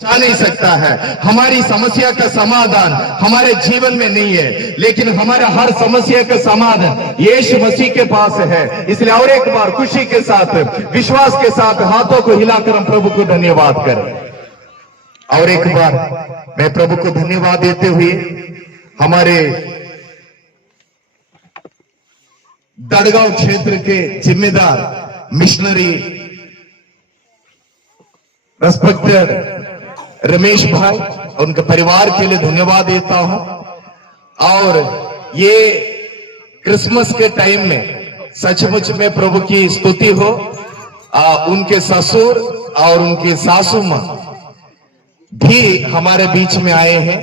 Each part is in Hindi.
जा नहीं सकता है। हमारी समस्या का समाधान हमारे जीवन में नहीं है, लेकिन हमारा हर समस्या का समाधान यीशु मसीह के पास है। इसलिए और एक बार खुशी के साथ, विश्वास के साथ हाथों को हिलाकर हम प्रभु को धन्यवाद करें। और एक बार मैं प्रभु को धन्यवाद देते हुए हमारे दड़गांव क्षेत्र के जिम्मेदार मिशनरी रेस्पेक्टेड रमेश भाई और उनके परिवार के लिए धन्यवाद देता हूं। और ये क्रिसमस के टाइम में सचमुच में प्रभु की स्तुति हो। उनके ससुर और उनकी सासू मां भी हमारे बीच में आए हैं।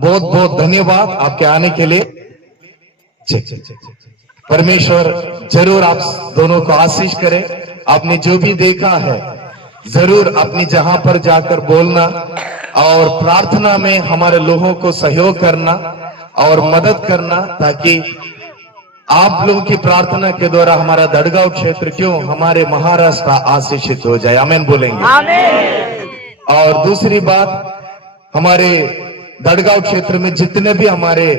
बहुत बहुत धन्यवाद आपके आने के लिए। परमेश्वर जरूर आप दोनों को आशीष करे। आपने जो भी देखा है जरूर अपनी जहां पर जाकर बोलना और प्रार्थना में हमारे लोगों को सहयोग करना और मदद करना, ताकि आप लोगों की प्रार्थना के द्वारा हमारा दड़गांव क्षेत्र क्यों हमारे महाराष्ट्र आशीषित हो जाए। आमीन बोलेंगे। आमीन। और दूसरी बात, हमारे दड़गांव क्षेत्र में जितने भी हमारे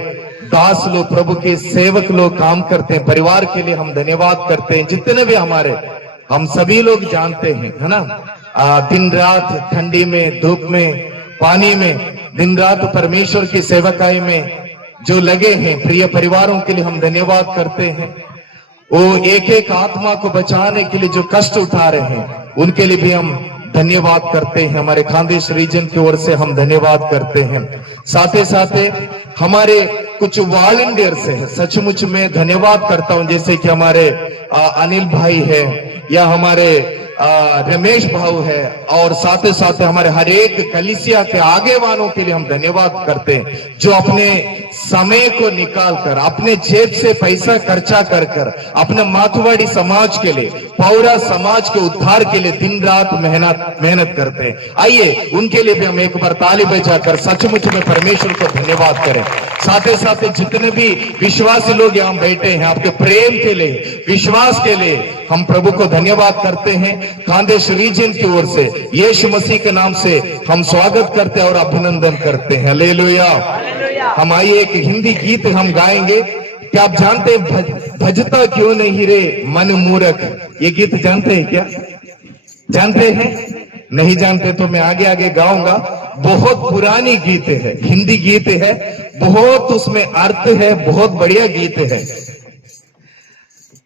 दास लोग, प्रभु के सेवक लोग काम करते हैं, परिवार के लिए हम धन्यवाद करते हैं। जितने भी हमारे, हम सभी लोग जानते हैं, है ना, दिन रात ठंडी में, धूप में, पानी में, दिन रात परमेश्वर की सेवकाई में जो लगे हैं, प्रिय परिवारों के लिए हम धन्यवाद करते हैं। वो एक एक आत्मा को बचाने के लिए जो कष्ट उठा रहे हैं, उनके लिए भी हम धन्यवाद करते हैं। हमारे खानदेश रीजन की ओर से हम धन्यवाद करते हैं। साथ ही साथ हमारे कुछ वॉलंटियर्स है, सचमुच में धन्यवाद करता हूं, जैसे कि हमारे अनिल भाई है या हमारे रमेश भाऊ है, और साथ ही साथ हमारे हर एक कलीसिया के आगे वालों के लिए हम धन्यवाद करते हैं, जो अपने समय को निकालकर, अपने जेब से पैसा खर्चा कर अपने माथुवाड़ी समाज के लिए, पौरा समाज के उद्धार के लिए दिन रात मेहनत करते हैं। आइए उनके लिए भी हम एक बार ताली बजाकर सचमुच में परमेश्वर को धन्यवाद करें। साथ ही साथ जितने भी विश्वासी लोग यहाँ बैठे हैं, आपके प्रेम के लिए, विश्वास के लिए हम प्रभु को धन्यवाद करते हैं। खानदेश रीजन की ओर से यीशु मसीह के नाम से हम स्वागत करते हैं और अभिनंदन करते हैं। हालेलुया। हम आइए एक हिंदी गीत हम गाएंगे। क्या आप जानते हैं भजता क्यों नहीं रे मन मूर्ख? ये गीत जानते हैं क्या? जानते हैं? नहीं जानते तो मैं आगे आगे गाऊंगा। बहुत पुरानी गीत है, हिंदी गीत है, बहुत उसमें अर्थ है, बहुत बढ़िया गीत है।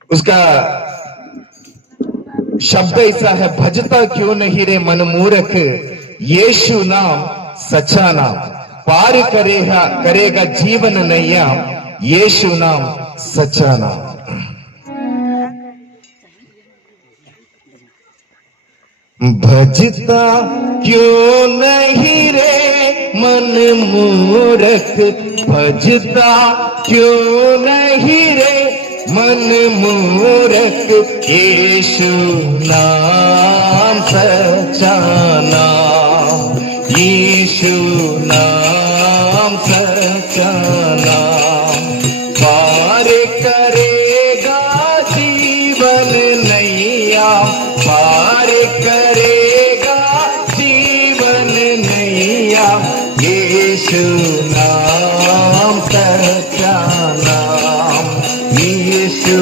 उसका शब्द ऐसा है, भजता क्यों नहीं रे मन मूर्ख, यीशु नाम सच्चा नाम, पार करेगा जीवन नैया, यीशु नाम सच्चा नाम। भजता क्यों नहीं रे मन मूर्ख, भजता क्यों नहीं रे मन मूर्ख, यीशु नाम सच्चा नाम, यीशु नाम सच्चा नाम, पार करेगा जीवन नैया, पार करेगा जीवन नैया, यीशु नाम सच्चा नाम, यीशु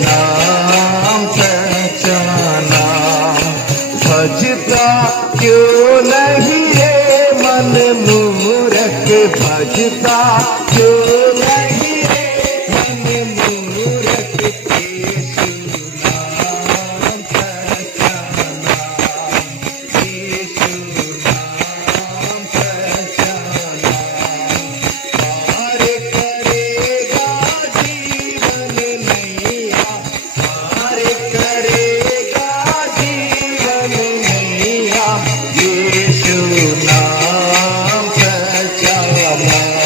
नाम सच्चा नाम। भजता क्यों नहीं रे मन मूर्ख, भजता क्यों नहीं रे मन मूर्ख, यीशु नाम सच्चा नाम, यीशु नाम सच्चा नाम, पार करेगा जीवन नैया, पार करेगा जीवन नैया, यीशु नाम सच्चा नाम,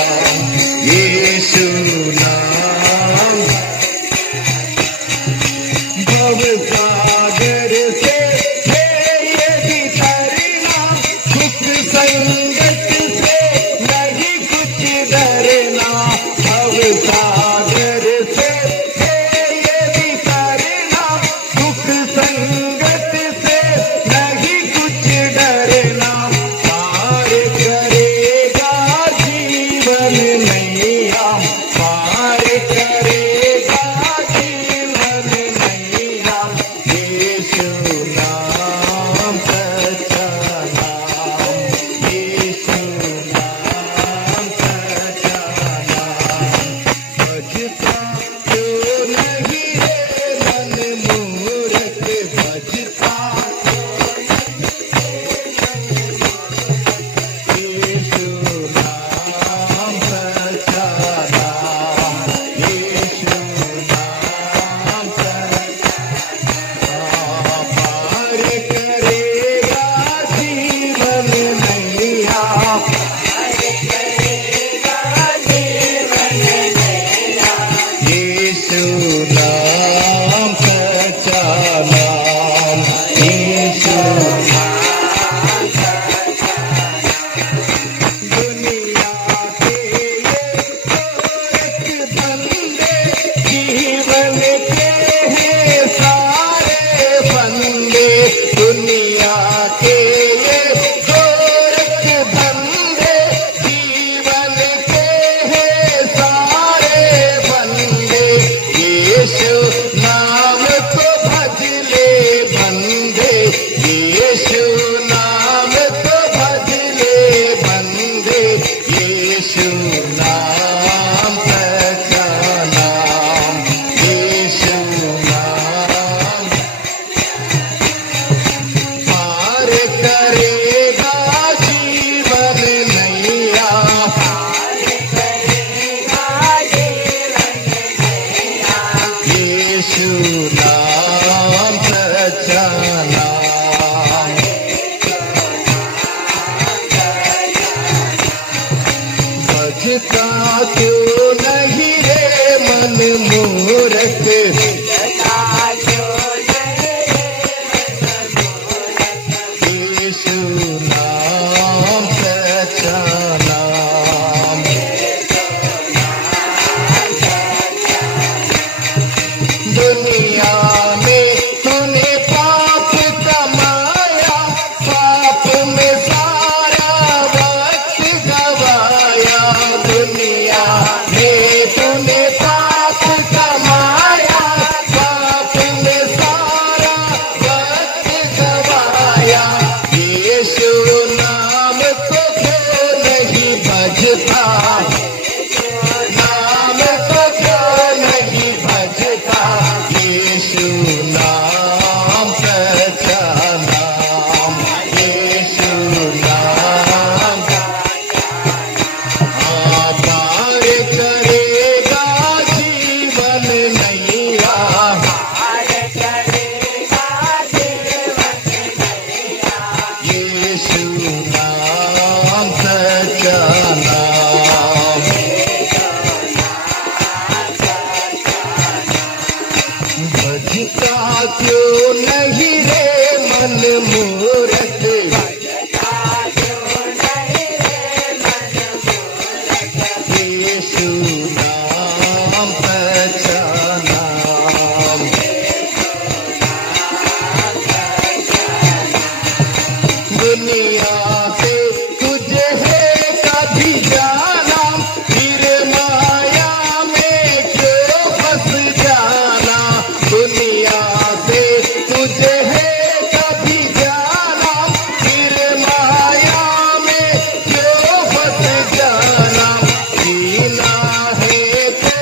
करेगा जीवन नैया, यीशु नाम सच्चा नाम। बजता क्यों नहीं रे मन मूरख, यीशु नाम सच्चा नाम। दुनिया में तूने पाप कमाया, पाप में सारा वक्त गवाया। दुनिया में तूने पाप कमाया, पाप में सारा वक्त गवाया। यीशु नाम को क्यों नहीं भजता, नाम को क्यों नहीं भजता, यीशु नाम सच्चा नाम, यीशु नाम। पार करेगा जीवन नैया, यीशु नाम सच्चा नाम। भजता क्यों नहीं रे मन मूरख, यीशु नाम सच्चा नाम। दुनिया से तुझे है कभी जाना, फिर माया में क्यों फंस जाना। दुनिया से तुझे है कभी जाना, फिर माया में क्यों फंस जाना। जीना है तो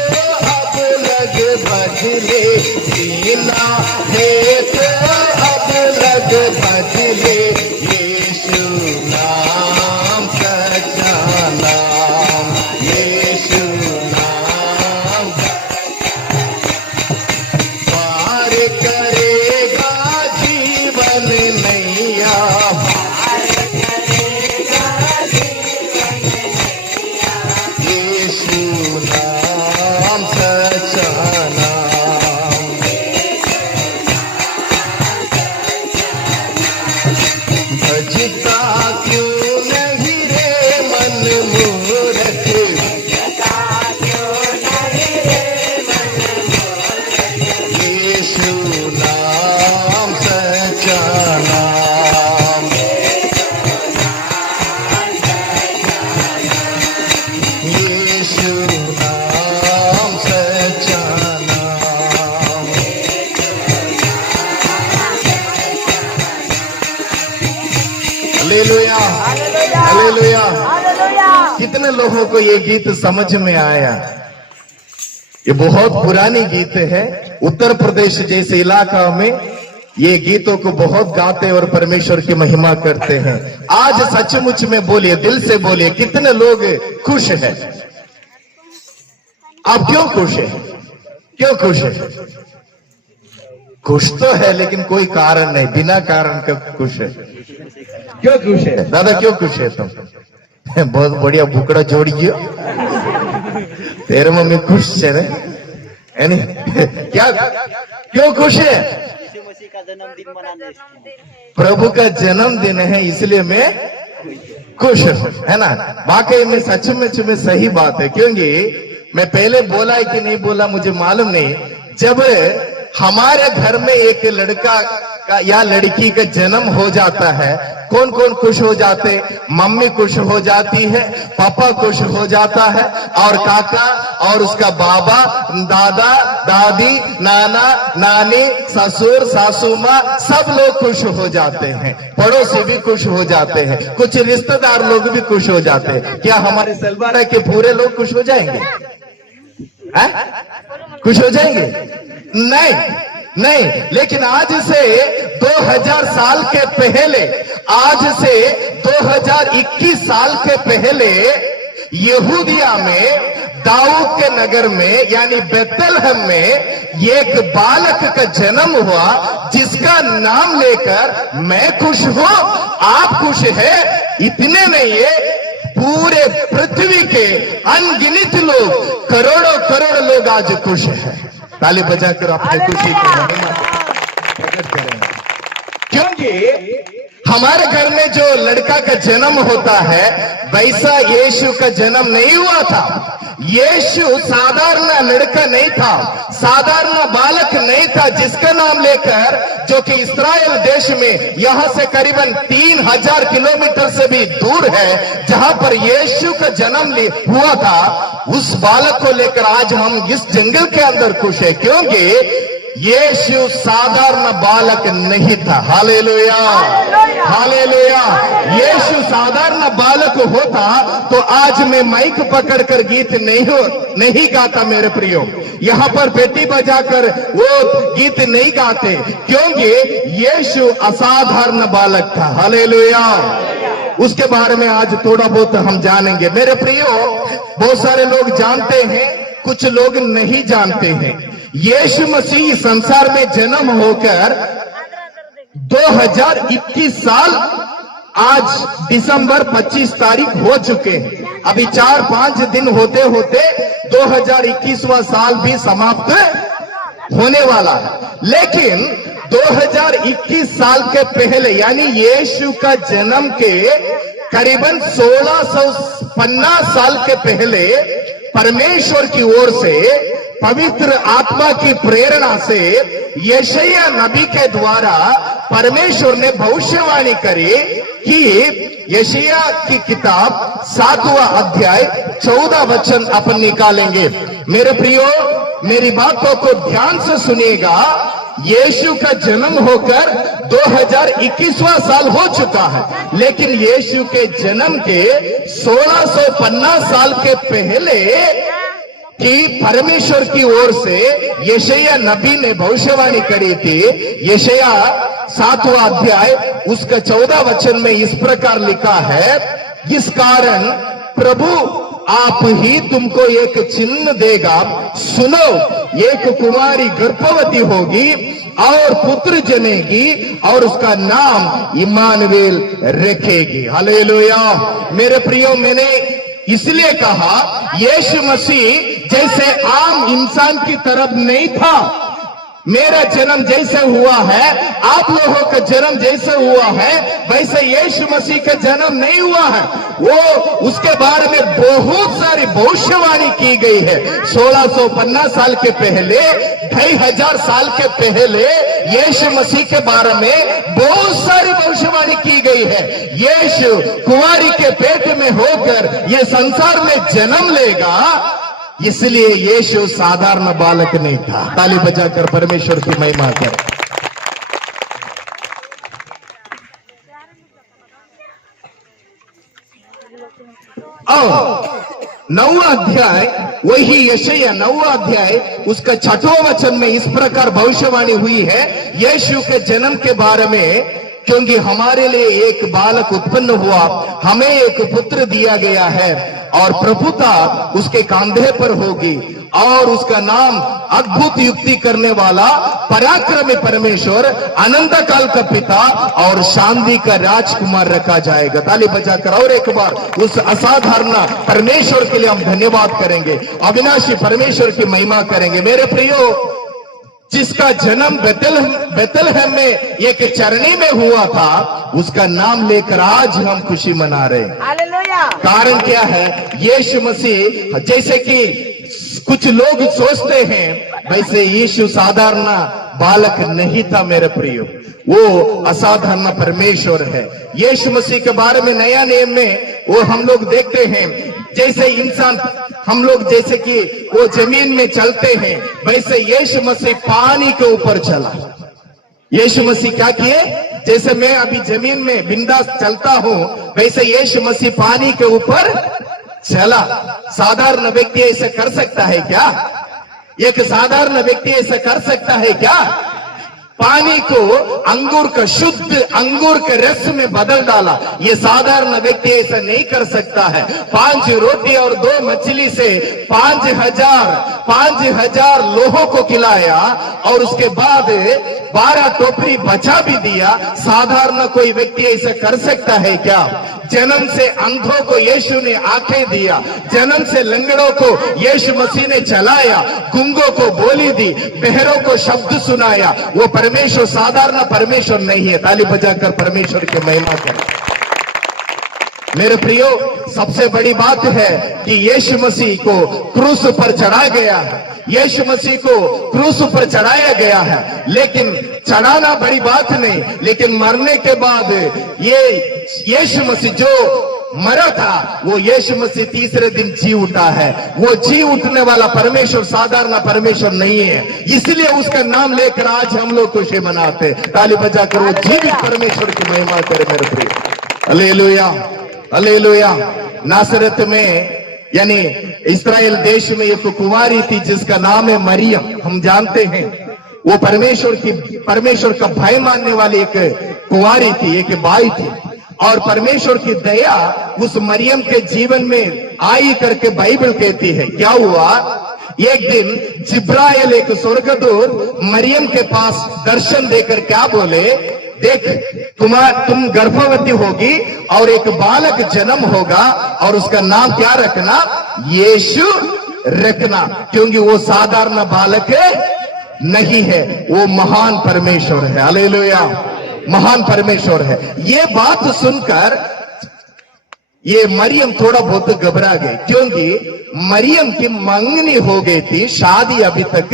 अब लग बदले, जीना है तो अब लग बदले, यीशु नाम सच्चा नाम, यीशु नाम। पार करेगा जीवन नैया, यीशु नाम सच्चा नाम। भजता क्यों नहीं रे मन मूरख, यीशु नाम सच्चा नाम। यीशु नाम सच्चा नाम। Hallelujah, hallelujah. कितने लोगों को ये गीत समझ में आया? ये बहुत पुरानी गीत है। उत्तर प्रदेश जैसे इलाका में ये गीतों को बहुत गाते और परमेश्वर की महिमा करते हैं। आज सचमुच में बोलिए, दिल से बोलिए, कितने लोग खुश हैं? आप क्यों खुश हैं? क्यों खुश हैं? खुश तो है लेकिन कोई कारण नहीं, बिना कारण का खुश है। क्यों खुश है दादा, क्यों खुश है तुम? बहुत बढ़िया बुकड़ा जोड़ गया तेरे मम्मी खुश है रे, यानी क्या क्यों खुश है? प्रभु का जन्मदिन है इसलिए मैं खुश हूं, है ना। वाकई में सचमुच में सही बात है, क्योंकि मैं पहले बोला है कि नहीं बोला मुझे मालूम नहीं। जब हमारे घर में एक लड़का का या लड़की का जन्म हो जाता है, कौन कौन खुश हो जाते? मम्मी खुश हो जाती है, पापा खुश हो जाता है, और काका और उसका बाबा, दादा दादी, नाना नानी, ससुर सासू माँ, सब लोग खुश हो जाते हैं। पड़ोसी भी खुश हो जाते हैं, कुछ रिश्तेदार लोग भी खुश हो जाते हैं। क्या हमारे सलवारा के पूरे लोग खुश हो जाएंगे? खुश हो जाएंगे? नहीं, नहीं, लेकिन आज से 2000 साल के पहले, आज से 2021 साल के पहले यहूदिया में दाऊद के नगर में यानी बेतलहम में एक बालक का जन्म हुआ, जिसका नाम लेकर मैं खुश हूं, आप खुश है। इतने नहीं है, पूरे पृथ्वी के अनगिनत लोग, करोड़ों करोड़ लोग आज खुश हैं। ताली बजाकर अपने खुशी को प्रकट करें, क्योंकि हमारे घर में जो लड़का का जन्म होता है वैसा यीशु का जन्म नहीं हुआ था। यीशु साधारण लड़का नहीं था, साधारण बालक नहीं था, जिसका नाम लेकर, जो कि इस्राएल देश में यहां से करीबन 3000 किलोमीटर से भी दूर है, जहां पर यीशु का जन्म हुआ था, उस बालक को लेकर आज हम इस जंगल के अंदर खुश है, क्योंकि यीशु साधारण बालक नहीं था। Hallelujah, hallelujah. यीशु साधारण बालक होता तो आज मैं माइक पकड़कर गीत नहीं गाता मेरे प्रियो, यहाँ पर पेटी बजाकर वो गीत नहीं गाते, क्योंकि यीशु असाधारण बालक था। हालेलुया। उसके बारे में आज थोड़ा बहुत हम जानेंगे मेरे प्रियो। बहुत सारे लोग जानते हैं, कुछ लोग नहीं जानते हैं। यीशु मसीह संसार में जन्म होकर 2021 साल, आज दिसंबर 25 तारीख हो चुके हैं। अभी 4-5 दिन होते होते 2021वां साल भी समाप्त होने वाला है। लेकिन 2021 साल के पहले यानी यीशु का जन्म के करीबन 1650 साल के पहले परमेश्वर की ओर से, पवित्र आत्मा की प्रेरणा से यशायाह नबी के द्वारा परमेश्वर ने भविष्यवाणी करी कि यशायाह की किताब 7वां अध्याय 14 वचन अपन निकालेंगे। मेरे प्रियो, मेरी बातों को ध्यान से सुनिएगा। यीशु का जन्म होकर 2021वां साल हो चुका है, लेकिन यीशु के जन्म के 1650 साल के पहले कि परमेश्वर की ओर से यशायाह नबी ने भविष्यवाणी करी थी। यशायाह 7वां अध्याय उसका 14 वचन में इस प्रकार लिखा है, जिस कारण प्रभु आप ही तुमको एक चिन्ह देगा, सुनो, एक कुमारी गर्भवती होगी और पुत्र जनेगी और उसका नाम इम्मानुएल रखेगी। हालेलुया। मेरे प्रियो, मैंने इसलिए कहा यीशु मसीह जैसे आम इंसान की तरफ नहीं था। मेरा जन्म जैसे हुआ है, आप लोगों का जन्म जैसे हुआ है, वैसे यीशु मसीह का जन्म नहीं हुआ है। वो उसके बारे में बहुत सारी भविष्यवाणी की गई है। 1650 साल के पहले, 2500 साल के पहले यीशु मसीह के बारे में बहुत सारी भविष्यवाणी की गई है। यीशु कुंवारी के पेट में होकर ये संसार में जन्म लेगा, इसलिए यीशु साधारण बालक नहीं था। ताली बजाकर परमेश्वर की महिमा करें। और 9वां अध्याय, वही यशायाह 9वां अध्याय उसका 6वां वचन में इस प्रकार भविष्यवाणी हुई है यीशु के जन्म के बारे में, क्योंकि हमारे लिए एक बालक उत्पन्न हुआ, हमें एक पुत्र दिया गया है और प्रभुता उसके कंधे पर होगी और उसका नाम अद्भुत युक्ति करने वाला, पराक्रमी परमेश्वर, अनंत काल का पिता और शांति का राजकुमार रखा जाएगा। ताली बजाकर और एक बार उस असाधारण परमेश्वर के लिए हम धन्यवाद करेंगे, अविनाशी परमेश्वर की महिमा करेंगे। मेरे प्रियो, जिसका जन्म बेतलहम में एक चरनी में हुआ था, उसका नाम लेकर आज हम खुशी मना रहे हैं। हालेलुया। कारण क्या है? यीशु मसीह, जैसे कि कुछ लोग सोचते हैं, वैसे यीशु साधारण बालक नहीं था मेरे प्रियो, वो असाधारण परमेश्वर है। यीशु मसीह के बारे में नया नियम में वो हम लोग देखते हैं, जैसे इंसान हम लोग जैसे कि वो जमीन में चलते हैं, वैसे यीशु मसीह पानी के ऊपर चला। यीशु मसीह क्या किए? जैसे मैं अभी जमीन में बिंदास चलता हूं, वैसे यीशु मसीह पानी के ऊपर चला। साधारण व्यक्ति ऐसा कर सकता है क्या? एक साधारण व्यक्ति ऐसा कर सकता है क्या? पानी को अंगूर का शुद्ध अंगूर के रस में बदल डाला। ये साधारण व्यक्ति ऐसा नहीं कर सकता है। 5 रोटी और 2 मछली से 5,000 लोगों को खिलाया और उसके बाद 12 टोकरी बचा भी दिया। साधारण कोई व्यक्ति ऐसा कर सकता है क्या? जन्म से अंधों को यीशु ने आंखें दिया, जन्म से लंगड़ों को यीशु मसीह ने चलाया, गूंगों को बोली दी, बहरों को शब्द सुनाया। वो परमेश्वर साधारण परमेश्वर नहीं है। ताली बजाकर परमेश्वर की महिमा करें। मेरे प्रियो, सबसे बड़ी बात है कि यीशु मसीह को क्रूस पर चढ़ाया गया है। यीशु मसीह को क्रूस पर चढ़ाया गया है, लेकिन चढ़ाना बड़ी बात नहीं, लेकिन मरने के बाद ये यीशु मसीह जो मरा था, वो यीशु मसीह तीसरे दिन जी उठा है। वो जी उठने वाला परमेश्वर साधारण परमेश्वर नहीं है, इसलिए उसका नाम लेकर आज हम लोग खुशी मनाते। ताली बजाकर वो जीवित परमेश्वर की महिमा करे मेरे प्रिय। Hallelujah, hallelujah. नासरत में यानी इस्राएल देश में एक कुंवारी थी जिसका नाम है मरियम। हम जानते हैं वो परमेश्वर का भय मानने वाली एक कुंवारी थी, एक बाई थी, और परमेश्वर की दया उस मरियम के जीवन में आई करके बाइबल कहती है। क्या हुआ? एक दिन जिब्राइल एक स्वर्गदूत मरियम के पास दर्शन देकर क्या बोले, देख तुम गर्भवती होगी और एक बालक जन्म होगा और उसका नाम क्या रखना? यीशु रखना, क्योंकि वो साधारण बालक नहीं है, वो महान परमेश्वर है। हालेलुया, महान परमेश्वर है। ये बात सुनकर ये मरियम थोड़ा बहुत घबरा गई, क्योंकि मरियम की मंगनी हो गई थी, शादी अभी तक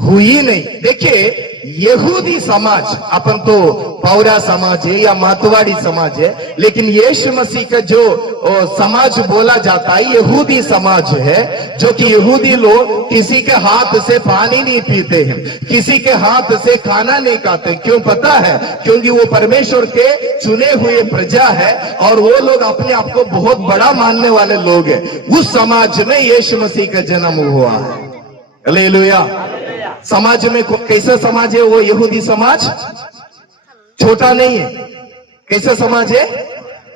हुई नहीं। देखिए, यहूदी समाज, अपन तो पौरा समाज है या मातवाड़ी समाज है, लेकिन यीशु मसीह का जो समाज बोला जाता है यहूदी समाज है, जो कि यहूदी लोग किसी के हाथ से पानी नहीं पीते हैं, किसी के हाथ से खाना नहीं खाते। क्यों पता है? क्योंकि वो परमेश्वर के चुने हुए प्रजा है और वो लोग अपने आप को बहुत बड़ा मानने वाले लोग हैं। उस समाज में यीशु मसीह का जन्म हुआ है। हालेलुया। समाज में कैसा समाज है वो? यहूदी समाज छोटा नहीं है। कैसा समाज है?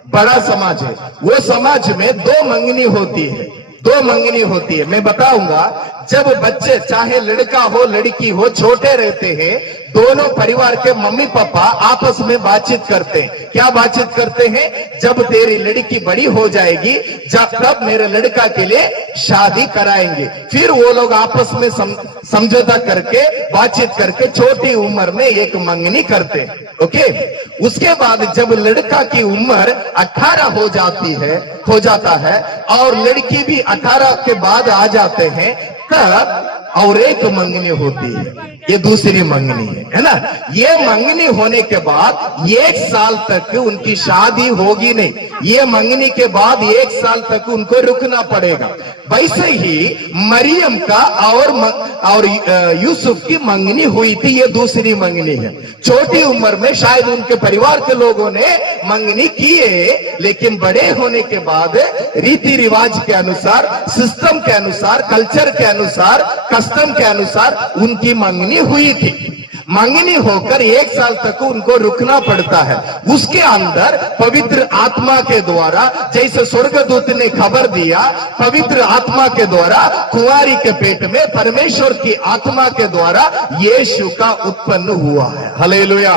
बड़ा समाज है। वो समाज में 2 मंगनी होती है, 2 मंगनी होती है। मैं बताऊंगा, जब बच्चे चाहे लड़का हो लड़की हो छोटे रहते हैं, दोनों परिवार के मम्मी पापा आपस में बातचीत करते हैं। क्या बातचीत करते हैं? जब तेरी लड़की बड़ी हो जाएगी तब मेरे लड़का के लिए शादी कराएंगे। फिर वो लोग आपस में समझौता करके बातचीत करके छोटी उम्र में एक मंगनी करते हैं। ओके, उसके बाद जब लड़का की उम्र 18 हो जाता है और लड़की भी 18 के बाद आ जाते हैं, तब और एक मंगनी होती है। ये दूसरी मंगनी है ना? ये मंगनी होने के बाद 1 साल तक उनकी शादी होगी नहीं। ये मंगनी के बाद 1 साल तक उनको रुकना पड़ेगा। वैसे ही मरियम का और यूसुफ की मंगनी हुई थी। ये दूसरी मंगनी है। छोटी उम्र में शायद उनके परिवार के लोगों ने मंगनी किए, लेकिन बड़े होने के बाद रीति रिवाज के अनुसार, सिस्टम के अनुसार, कल्चर के अनुसार, कस्टम के अनुसार उनकी मंगनी हुई थी। मंगनी होकर 1 साल तक उनको रुकना पड़ता है। उसके अंदर पवित्र आत्मा के द्वारा, जैसे स्वर्गदूत ने खबर दिया, पवित्र आत्मा के द्वारा कुंवारी के पेट में परमेश्वर की आत्मा के द्वारा यीशु का उत्पन्न हुआ है। Hallelujah,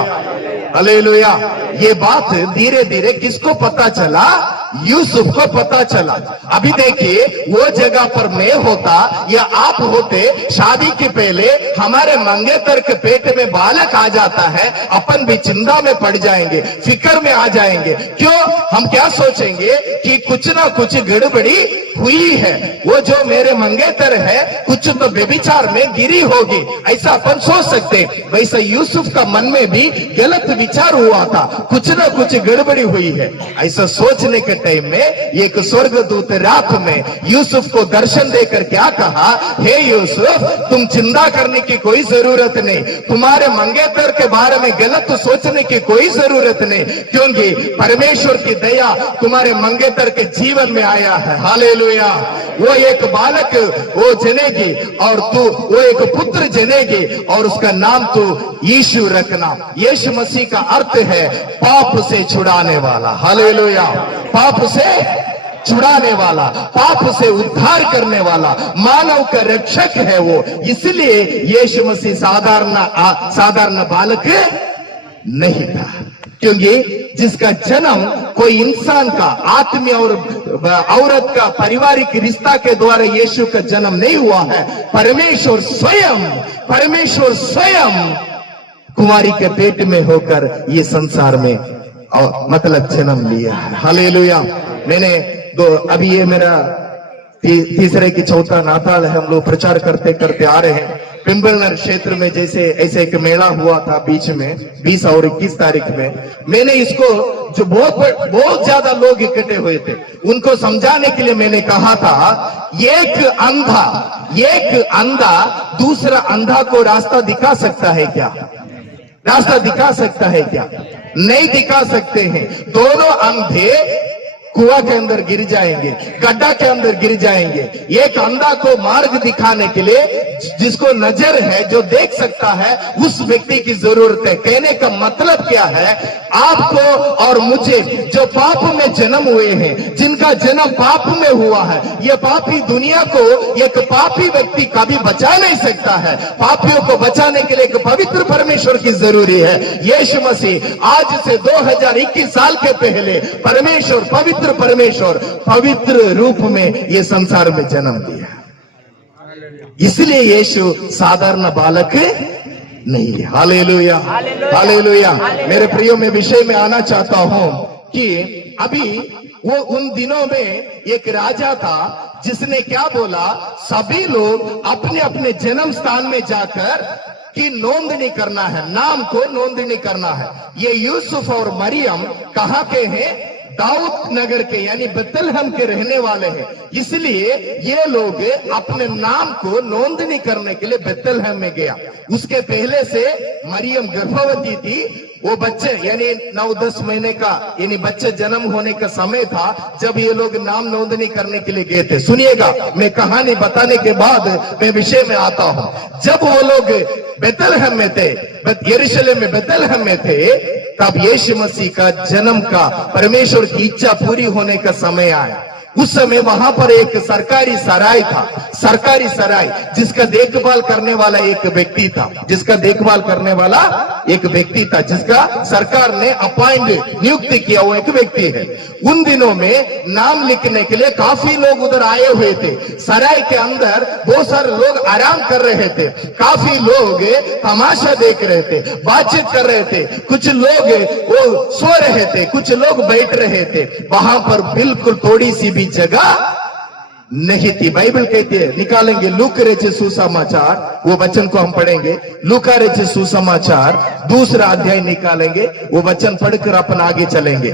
hallelujah. ये बात धीरे धीरे किसको पता चला? यूसुफ को पता चला। अभी देखिए, वो जगह पर मैं होता या आप होते, शादी के पहले हमारे मंगेतर के पेट में बालक आ जाता है, अपन भी चिंता में पड़ जाएंगे, फिक्र में आ जाएंगे। क्यों? हम क्या सोचेंगे कि कुछ ना कुछ गड़बड़ी हुई है, वो जो मेरे मंगेतर है कुछ तो व्यभिचार में गिरी होगी, ऐसा अपन सोच सकते। वैसे यूसुफ का मन में भी गलत विचार हुआ था, कुछ ना कुछ गड़बड़ी हुई है। ऐसा सोचने के टाइम में एक स्वर्गदूत रात में यूसुफ को दर्शन देकर क्या कहा, हे यूसुफ, तुम चिंता करने की कोई जरूरत नहीं, तुम्हारे मंगेतर के बारे में गलत सोचने की कोई जरूरत नहीं, क्योंकि परमेश्वर की दया तुम्हारे मंगेतर के जीवन में आया है। हालेलुया। वो एक बालक वो जनेगी और तू वो एक पुत्र जनेगी और उसका नाम तू यीशु रखना। यीशु मसीह का अर्थ है पाप से छुड़ाने वाला। हालेलुया। पाप से छुड़ाने वाला, पाप से उद्धार करने वाला, मानव का रक्षक है वो। इसलिए यीशु मसीह साधारण बालक नहीं था, क्योंकि जिसका जन्म कोई इंसान का आत्मीय और औरत का पारिवारिक रिश्ता के द्वारा यीशु का जन्म नहीं हुआ है। परमेश्वर स्वयं कुंवारी के पेट में होकर ये संसार में मतलब जन्म लिया है। हालेलुया। मैंने अभी ये मेरा तीसरे की चौथा नाताल है, हम लोग प्रचार करते करते आ रहे हैं। पिंबलनर क्षेत्र में जैसे ऐसे एक मेला हुआ था बीच में 20 और 21 तारीख में, मैंने इसको जो बहुत ज्यादा लोग इकट्ठे हुए थे उनको समझाने के लिए मैंने कहा था, एक अंधा दूसरा अंधा को रास्ता दिखा सकता है क्या? रास्ता दिखा सकता है क्या? नहीं दिखा सकते हैं। दोनों अंधे कुआं के अंदर गिर जाएंगे, गड्ढा के अंदर गिर जाएंगे। एक अंधा को मार्ग दिखाने के लिए जिसको नजर है, जो देख सकता है, उस व्यक्ति की जरूरत है। कहने का मतलब क्या है, आपको और मुझे जो पाप में जन्म हुए हैं, जिनका जन्म पाप में हुआ है, ये पापी दुनिया को एक पापी व्यक्ति कभी बचा नहीं सकता है। पापियों को बचाने के लिए एक पवित्र परमेश्वर की जरूरी है। यीशु मसीह आज से 2021 साल के पहले परमेश्वर पवित्र रूप में ये संसार में जन्म लिया। इसलिए यीशु साधारण बालक नहीं है। Hallelujah, hallelujah. मेरे प्रियो में विषय में आना चाहता हूं कि अभी वो उन दिनों में एक राजा था जिसने क्या बोला, सभी लोग अपने अपने जन्म स्थान में जाकर की नोंदनी करना है, नाम को नोंदनी करना है। ये यूसुफ और मरियम कहाँ के हैं? दाऊद नगर के, यानी बेथलेहम के रहने वाले हैं। इसलिए ये लोग अपने नाम को नोंदनी करने के लिए बेथलेहम में गया। उसके पहले से मरियम गर्भवती थी। वो बच्चे यानी 9-10 महीने का यानी बच्चे जन्म होने का समय था जब ये लोग नाम नोंदनी करने के लिए गए थे। सुनिएगा, मैं कहानी बताने के बाद मैं विषय में आता हूं। जब वो लोग बेथलेहम में थे, यरूशलेम में बेथलेहम में थे, तब यीशु मसीह का जन्म का परमेश्वर की इच्छा पूरी होने का समय आया। उस समय वहां पर एक सरकारी सराय था, सरकारी सराय, जिसका देखभाल करने वाला एक व्यक्ति था, जिसका सरकार ने अपॉइंट नियुक्त किया, वो एक व्यक्ति है। उन दिनों में नाम लिखने के लिए काफी लोग उधर आए हुए थे। सराय के अंदर बहुत सारे लोग आराम कर रहे थे, काफी लोग तमाशा देख रहे थे, बातचीत कर रहे थे, कुछ लोग वो सो रहे थे, कुछ लोग बैठ रहे थे। वहां पर बिल्कुल थोड़ी सी जगह नहीं थी। बाइबल कहती है, निकालेंगे लूका रचित सुसमाचार, वो वचन को हम पढ़ेंगे। लूका रचित सुसमाचार 2 अध्याय निकालेंगे, वो वचन पढ़कर अपन आगे चलेंगे।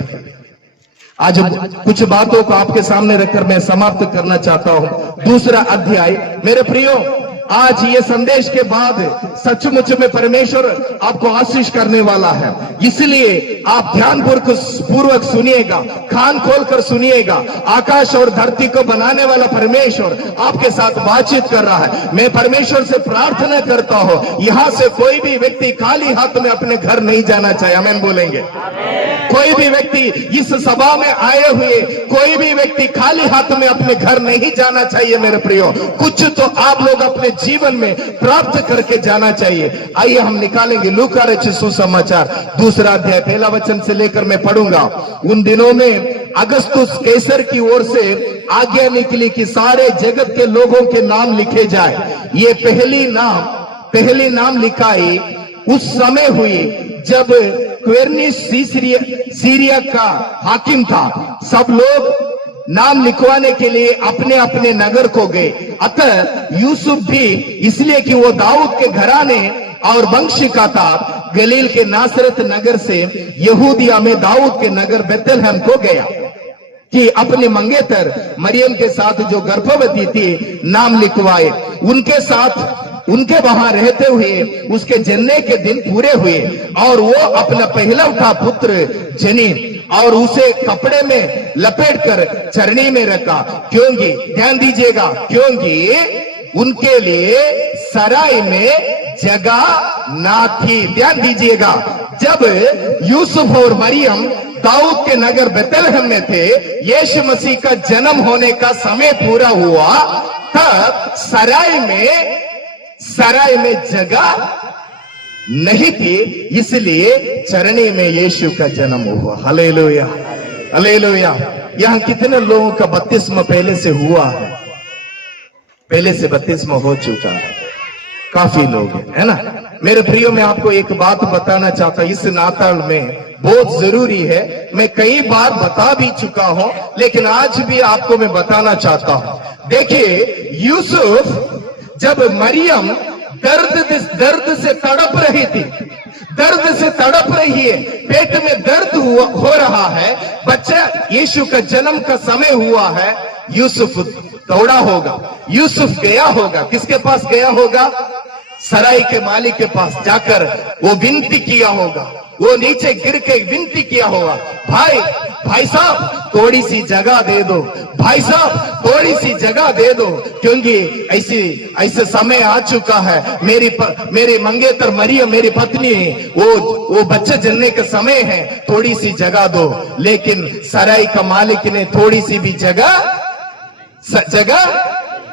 आज कुछ बातों को आपके सामने रखकर मैं समाप्त करना चाहता हूं। 2 अध्याय। मेरे प्रियो, आज ये संदेश के बाद सचमुच में परमेश्वर आपको आशीष करने वाला है, इसलिए आप ध्यानपूर्वक सुनिएगा, कान खोलकर सुनिएगा। आकाश और धरती को बनाने वाला परमेश्वर आपके साथ बातचीत कर रहा है। मैं परमेश्वर से प्रार्थना करता हूं, यहां से कोई भी व्यक्ति खाली हाथ में अपने घर नहीं जाना चाहिए। आमीन बोलेंगे। कोई भी व्यक्ति इस सभा में आए हुए कोई भी व्यक्ति खाली हाथ में अपने घर नहीं जाना चाहिए। मेरे प्रियो, कुछ तो आप लोग अपने जीवन में प्राप्त करके जाना चाहिए। आइए हम निकालेंगे लूका रचित सुसमाचार 2 अध्याय 1 वचन से लेकर मैं पढ़ूंगा। उन दिनों में अगस्तुस कैसर की ओर से आज्ञा निकली कि सारे जगत के लोगों के नाम लिखे जाए। ये पहली नाम लिखाई उस समय हुई जब क्वेरनिस सीरिया का हाकिम था। सब लोग नाम लिखवाने के लिए अपने अपने नगर को गए। अतः यूसुफ भी, इसलिए कि वो दाऊद के घराने और वंश का था, गलील के नासरत नगर से यहूदिया में दाऊद के नगर बेथलेहम को गया कि अपनी मंगेतर मरियम के साथ जो गर्भवती थी नाम लिखवाए। उनके साथ उनके वहां रहते हुए उसके जन्ने के दिन पूरे हुए और वो अपना पहला उठा पुत्र जनी और उसे कपड़े में लपेटकर चरनी में रखा, क्योंकि ध्यान दीजिएगा, क्योंकि उनके लिए सराय में जगह ना थी। ध्यान दीजिएगा, जब यूसुफ और मरियम दाऊद के नगर बेथलेहम में थे, यीशु मसीह का जन्म होने का समय पूरा हुआ, तब सराय में जगह नहीं थी, इसलिए चरनी में यीशु का जन्म हुआ। Hallelujah, hallelujah. यहां कितने लोगों का बपतिस्मा पहले से हुआ है? पहले से बपतिस्मा हो चुका है, काफी लोग है ना। मेरे प्रियो, मैं आपको एक बात बताना चाहता हूं, इस नाताल में बहुत जरूरी है। मैं कई बार बता भी चुका हूं, लेकिन आज भी आपको मैं बताना चाहता हूं। देखिए, यूसुफ जब मरियम दर्द से तड़प रही थी, दर्द से तड़प रही है, पेट में दर्द हो रहा है, बच्चा यीशु का जन्म का समय हुआ है, यूसुफ दौड़ा होगा, यूसुफ गया होगा। किसके पास गया होगा? सराय के मालिक के पास जाकर वो विनती किया होगा, वो नीचे गिर के विनती किया होगा, भाई साहब थोड़ी सी जगह दे दो, भाई साहब थोड़ी सी जगह दे दो, क्योंकि ऐसे समय आ चुका है, मेरी मंगेतर मरियम मेरी पत्नी, वो बच्चे जन्ने का समय है, थोड़ी सी जगह दो। लेकिन सराय का मालिक ने थोड़ी सी भी जगह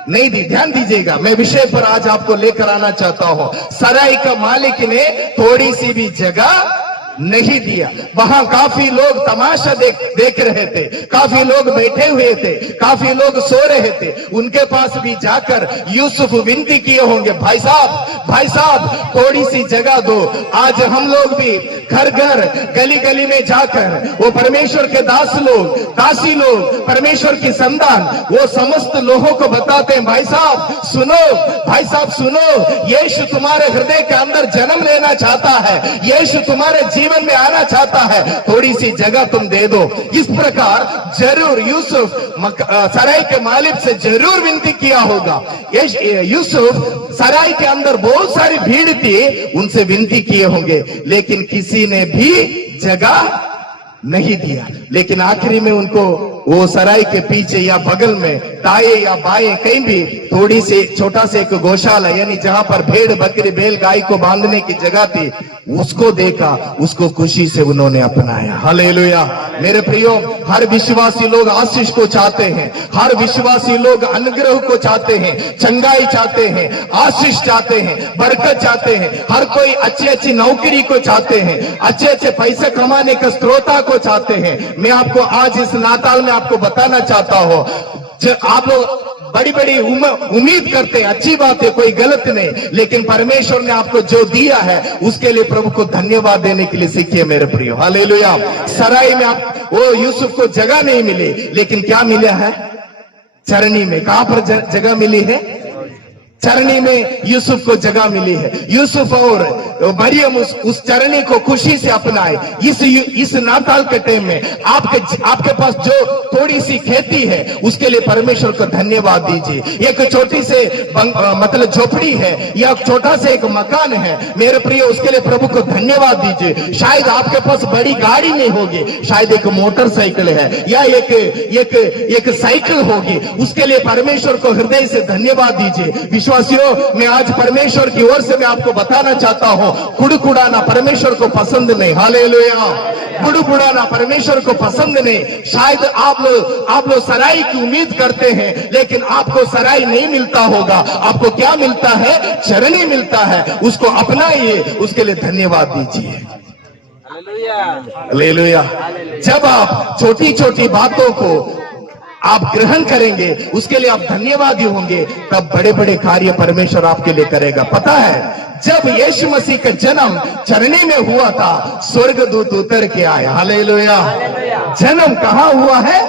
नहीं दी। ध्यान दीजिएगा, मैं विषय पर आज आपको लेकर आना चाहता हूं। सराय का मालिक ने थोड़ी सी भी जगह नहीं दिया। वहां काफी लोग तमाशा देख रहे थे, काफी लोग बैठे हुए थे, काफी लोग सो रहे थे। उनके पास भी जाकर यूसुफ विनती किए होंगे, भाई साहब थोड़ी सी जगह दो। आज हम लोग भी घर घर गली गली में जाकर वो परमेश्वर के दास लोग, दासी लोग, परमेश्वर की संतान, वो समस्त लोगों को बताते हैं, भाई साहब सुनो, यीशु तुम्हारे हृदय के अंदर जन्म लेना चाहता है, यीशु तुम्हारे जीवन में आना चाहता है, थोड़ी सी जगह तुम दे दो। इस प्रकार जरूर यूसुफ सराय के मालिक से जरूर विनती किया होगा। यूसुफ सराय के अंदर बहुत सारी भीड़ थी, उनसे विनती किए होंगे, लेकिन किसी ने भी जगह नहीं दिया। लेकिन आखिरी में उनको वो सराय के पीछे या बगल में, दाएं या बाएं, कहीं भी थोड़ी सी छोटा से एक गौशाला, यानी जहां पर भेड़ बकरी बैल गाय को बांधने की जगह थी, उसको देखा, उसको खुशी से उन्होंने अपनाया। हालेलुया। मेरे प्रियो, हर विश्वासी लोग आशीष को चाहते हैं, हर विश्वासी लोग अनुग्रह को चाहते हैं, चंगाई चाहते हैं, आशीष चाहते हैं, बरकत चाहते हैं। हर कोई अच्छी नौकरी को चाहते हैं, अच्छे पैसे कमाने का स्रोता को चाहते हैं। मैं आपको आज इस नाताल में आपको बताना चाहता हूं, आप लोग बड़ी उम्मीद करते हैं, अच्छी बात है, कोई गलत नहीं, लेकिन परमेश्वर ने आपको जो दिया है उसके लिए प्रभु को धन्यवाद देने के लिए सीखिए मेरे प्रियो। हालेलुया। सराय में वो यूसुफ को जगह नहीं मिली, लेकिन क्या मिला है? चरनी में। कहां पर जगह मिली है? चरनी में यूसुफ को जगह मिली है। यूसुफ और मरियम उस चरनी को खुशी से अपनाए। इस नाताल के टाइम में आपके पास जो थोड़ी सी खेती है, उसके लिए परमेश्वर को धन्यवाद दीजिए। एक छोटी से मतलब झोपड़ी है या छोटा से एक मकान है, मेरे प्रिय, उसके लिए प्रभु को धन्यवाद दीजिए। शायद आपके पास बड़ी गाड़ी नहीं होगी, शायद एक मोटरसाइकिल है या एक साइकिल होगी, उसके लिए परमेश्वर को हृदय से धन्यवाद दीजिए। विश्वासियों, मैं आज परमेश्वर की ओर से मैं आपको बताना चाहता हूं, कुड़कुड़ाना परमेश्वर को पसंद नहीं। हालेलुया। कुड़कुड़ाना परमेश्वर को पसंद नहीं। शायद आप लोग सराय की उम्मीद करते हैं, लेकिन आपको सराय नहीं मिलता होगा। आपको क्या मिलता है? चरनी मिलता है। उसको अपनाइए, उसके लिए धन्यवाद दीजिए। हालेलुया। जब आप छोटी छोटी बातों को आप ग्रहण करेंगे, उसके लिए आप धन्यवादी होंगे, तब बड़े बड़े कार्य परमेश्वर आपके लिए करेगा। पता है, जब यीशु मसीह का जन्म चरनी में हुआ था, स्वर्गदूत उतर के आए। हालेलुया। जन्म कहां हुआ है?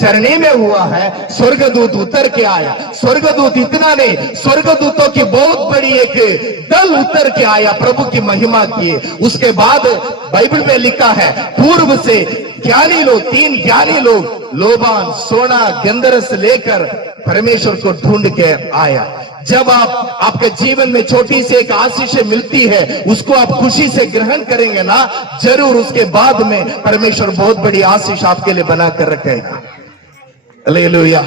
चरणे में हुआ है, स्वर्गदूत उतर के आया। स्वर्गदूत इतना नहीं, स्वर्गदूतों की बहुत बड़ी एक दल उतर के आया, प्रभु की महिमा किए। उसके बाद बाइबल में लिखा है, पूर्व से ज्ञानी लोग, 3 ज्ञानी लोग लोबान, सोना, गंधरस लेकर परमेश्वर को ढूंढ के आया। जब आपके जीवन में छोटी सी एक आशीष मिलती है, उसको आप खुशी से ग्रहण करेंगे ना, जरूर उसके बाद में परमेश्वर बहुत बड़ी आशीष आपके लिए बना कर रखेगा। हालेलुया।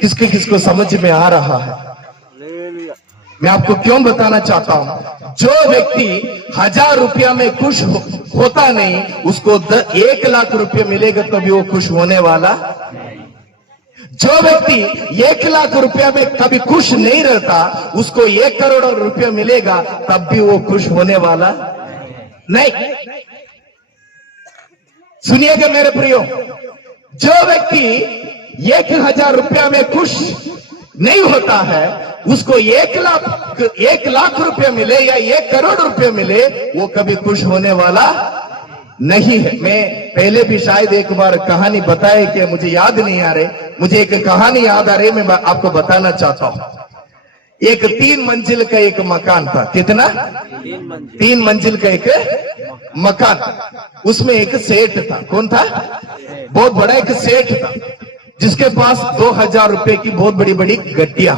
किसको समझ में आ रहा है? मैं आपको क्यों बताना चाहता हूं, जो व्यक्ति 1000 रुपया में खुश होता नहीं, उसको 1 लाख रुपया मिलेगा तो भी वो खुश होने वाला। जो व्यक्ति 1 लाख रुपया में कभी खुश नहीं रहता, उसको 1 करोड़ रुपया मिलेगा तब भी वो खुश होने वाला नहीं। सुनिएगा मेरे प्रियो, जो व्यक्ति 1000 रुपया में खुश नहीं होता है, उसको 1 लाख रुपया मिले या 1 करोड़ रुपया मिले, वो कभी खुश होने वाला नहीं है। मैं पहले भी शायद एक बार कहानी बताए कि मुझे याद नहीं आ रही, मुझे एक कहानी याद आ रही, मैं आपको बताना चाहता हूं। एक 3 मंजिल का एक मकान था। कितना? 3 मंजिल का एक मकान। उसमें एक सेठ था। कौन था? बहुत बड़ा एक सेठ था, जिसके पास 2000 रुपए की बहुत बड़ी बड़ी गड्डियां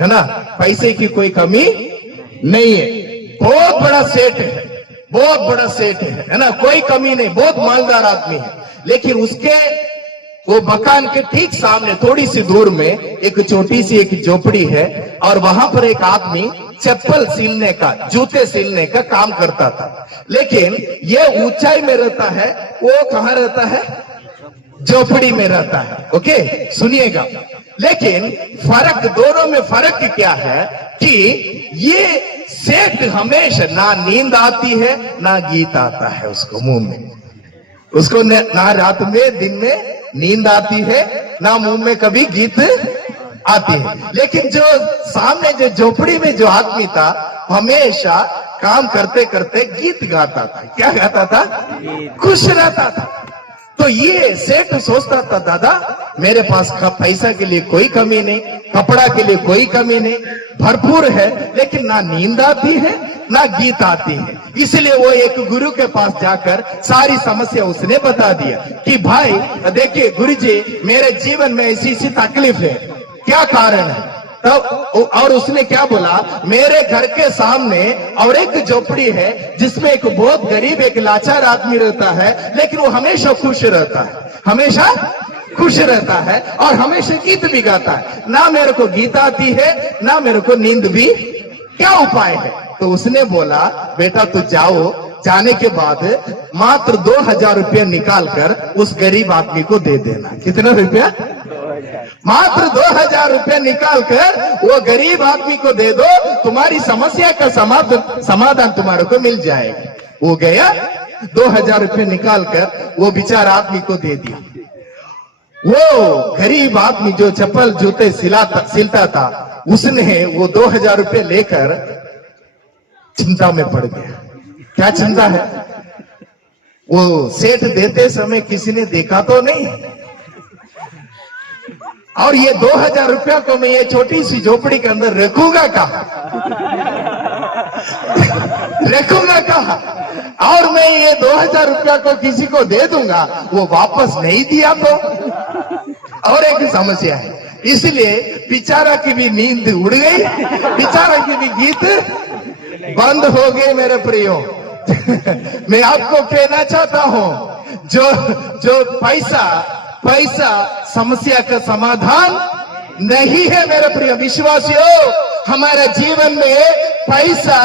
है ना, पैसे की कोई कमी नहीं है। बहुत बड़ा सेठ है, बहुत बड़ा सेठ है ना, कोई कमी नहीं, बहुत मालदार आदमी है। लेकिन उसके वो मकान के ठीक सामने थोड़ी सी दूर में एक छोटी सी एक झोपड़ी है, और वहां पर एक आदमी चप्पल सिलने का, जूते सिलने का काम करता था। लेकिन ये ऊंचाई में रहता है, वो कहां रहता है? झोपड़ी में रहता है। ओके, सुनिएगा। लेकिन फर्क, दोनों में फर्क क्या है कि ये सेठ हमेशा ना नींद आती है ना गीत आता है उसको मुंह में। उसको ना रात में दिन में नींद आती है, ना मुंह में कभी गीत आती है। लेकिन जो सामने जो झोपड़ी में जो आदमी था, हमेशा काम करते करते गीत गाता था। क्या गाता था? खुश रहता था। तो ये सेठ सोचता था, दादा मेरे पास पैसा के लिए कोई कमी नहीं, कपड़ा के लिए कोई कमी नहीं, भरपूर है, लेकिन ना नींद आती है ना गीत आती है। इसलिए वो एक गुरु के पास जाकर सारी समस्या उसने बता दिया कि भाई देखिए गुरुजी, मेरे जीवन में ऐसी सी तकलीफ है, क्या कारण है? तब और उसने क्या बोला, मेरे घर के सामने और एक झोपड़ी है जिसमें एक बहुत गरीब एक लाचार आदमी रहता है, लेकिन वो हमेशा खुश रहता है, हमेशा खुश रहता है और हमेशा गीत भी गाता है। ना मेरे को गीत आती है ना मेरे को नींद भी, क्या उपाय है? तो उसने बोला, बेटा तू जाओ, जाने के बाद मात्र 2000 रुपया निकाल कर उस गरीब आदमी को दे देना। कितना रुपया? मात्र 2000 रुपया निकाल कर वो गरीब आदमी को दे दो, तुम्हारी समस्या का समाधान तुम्हारे को मिल जाएगा। वो गया, 2000 रुपये निकाल कर वो बेचारा आदमी को दे दिया। वो गरीब आदमी जो चप्पल जूते सिलता था, उसने वो 2000 रुपये लेकर चिंता में पड़ गया। क्या चिंता है? वो सेठ देते समय किसी ने देखा तो नहीं, और ये 2000 रुपया को मैं ये छोटी सी झोपड़ी के अंदर रखूंगा कहां? रखूंगा कहां? और मैं ये 2000 रुपया को किसी को दे दूंगा, वो वापस नहीं दिया तो और एक समस्या है। इसलिए बेचारा की भी नींद उड़ गई, बेचारा की भी गीत बंद हो गए। मेरे प्रियो, मैं आपको कहना चाहता हूं, जो पैसा समस्या का समाधान नहीं है। मेरे प्रिय विश्वासियों, हमारे जीवन में पैसा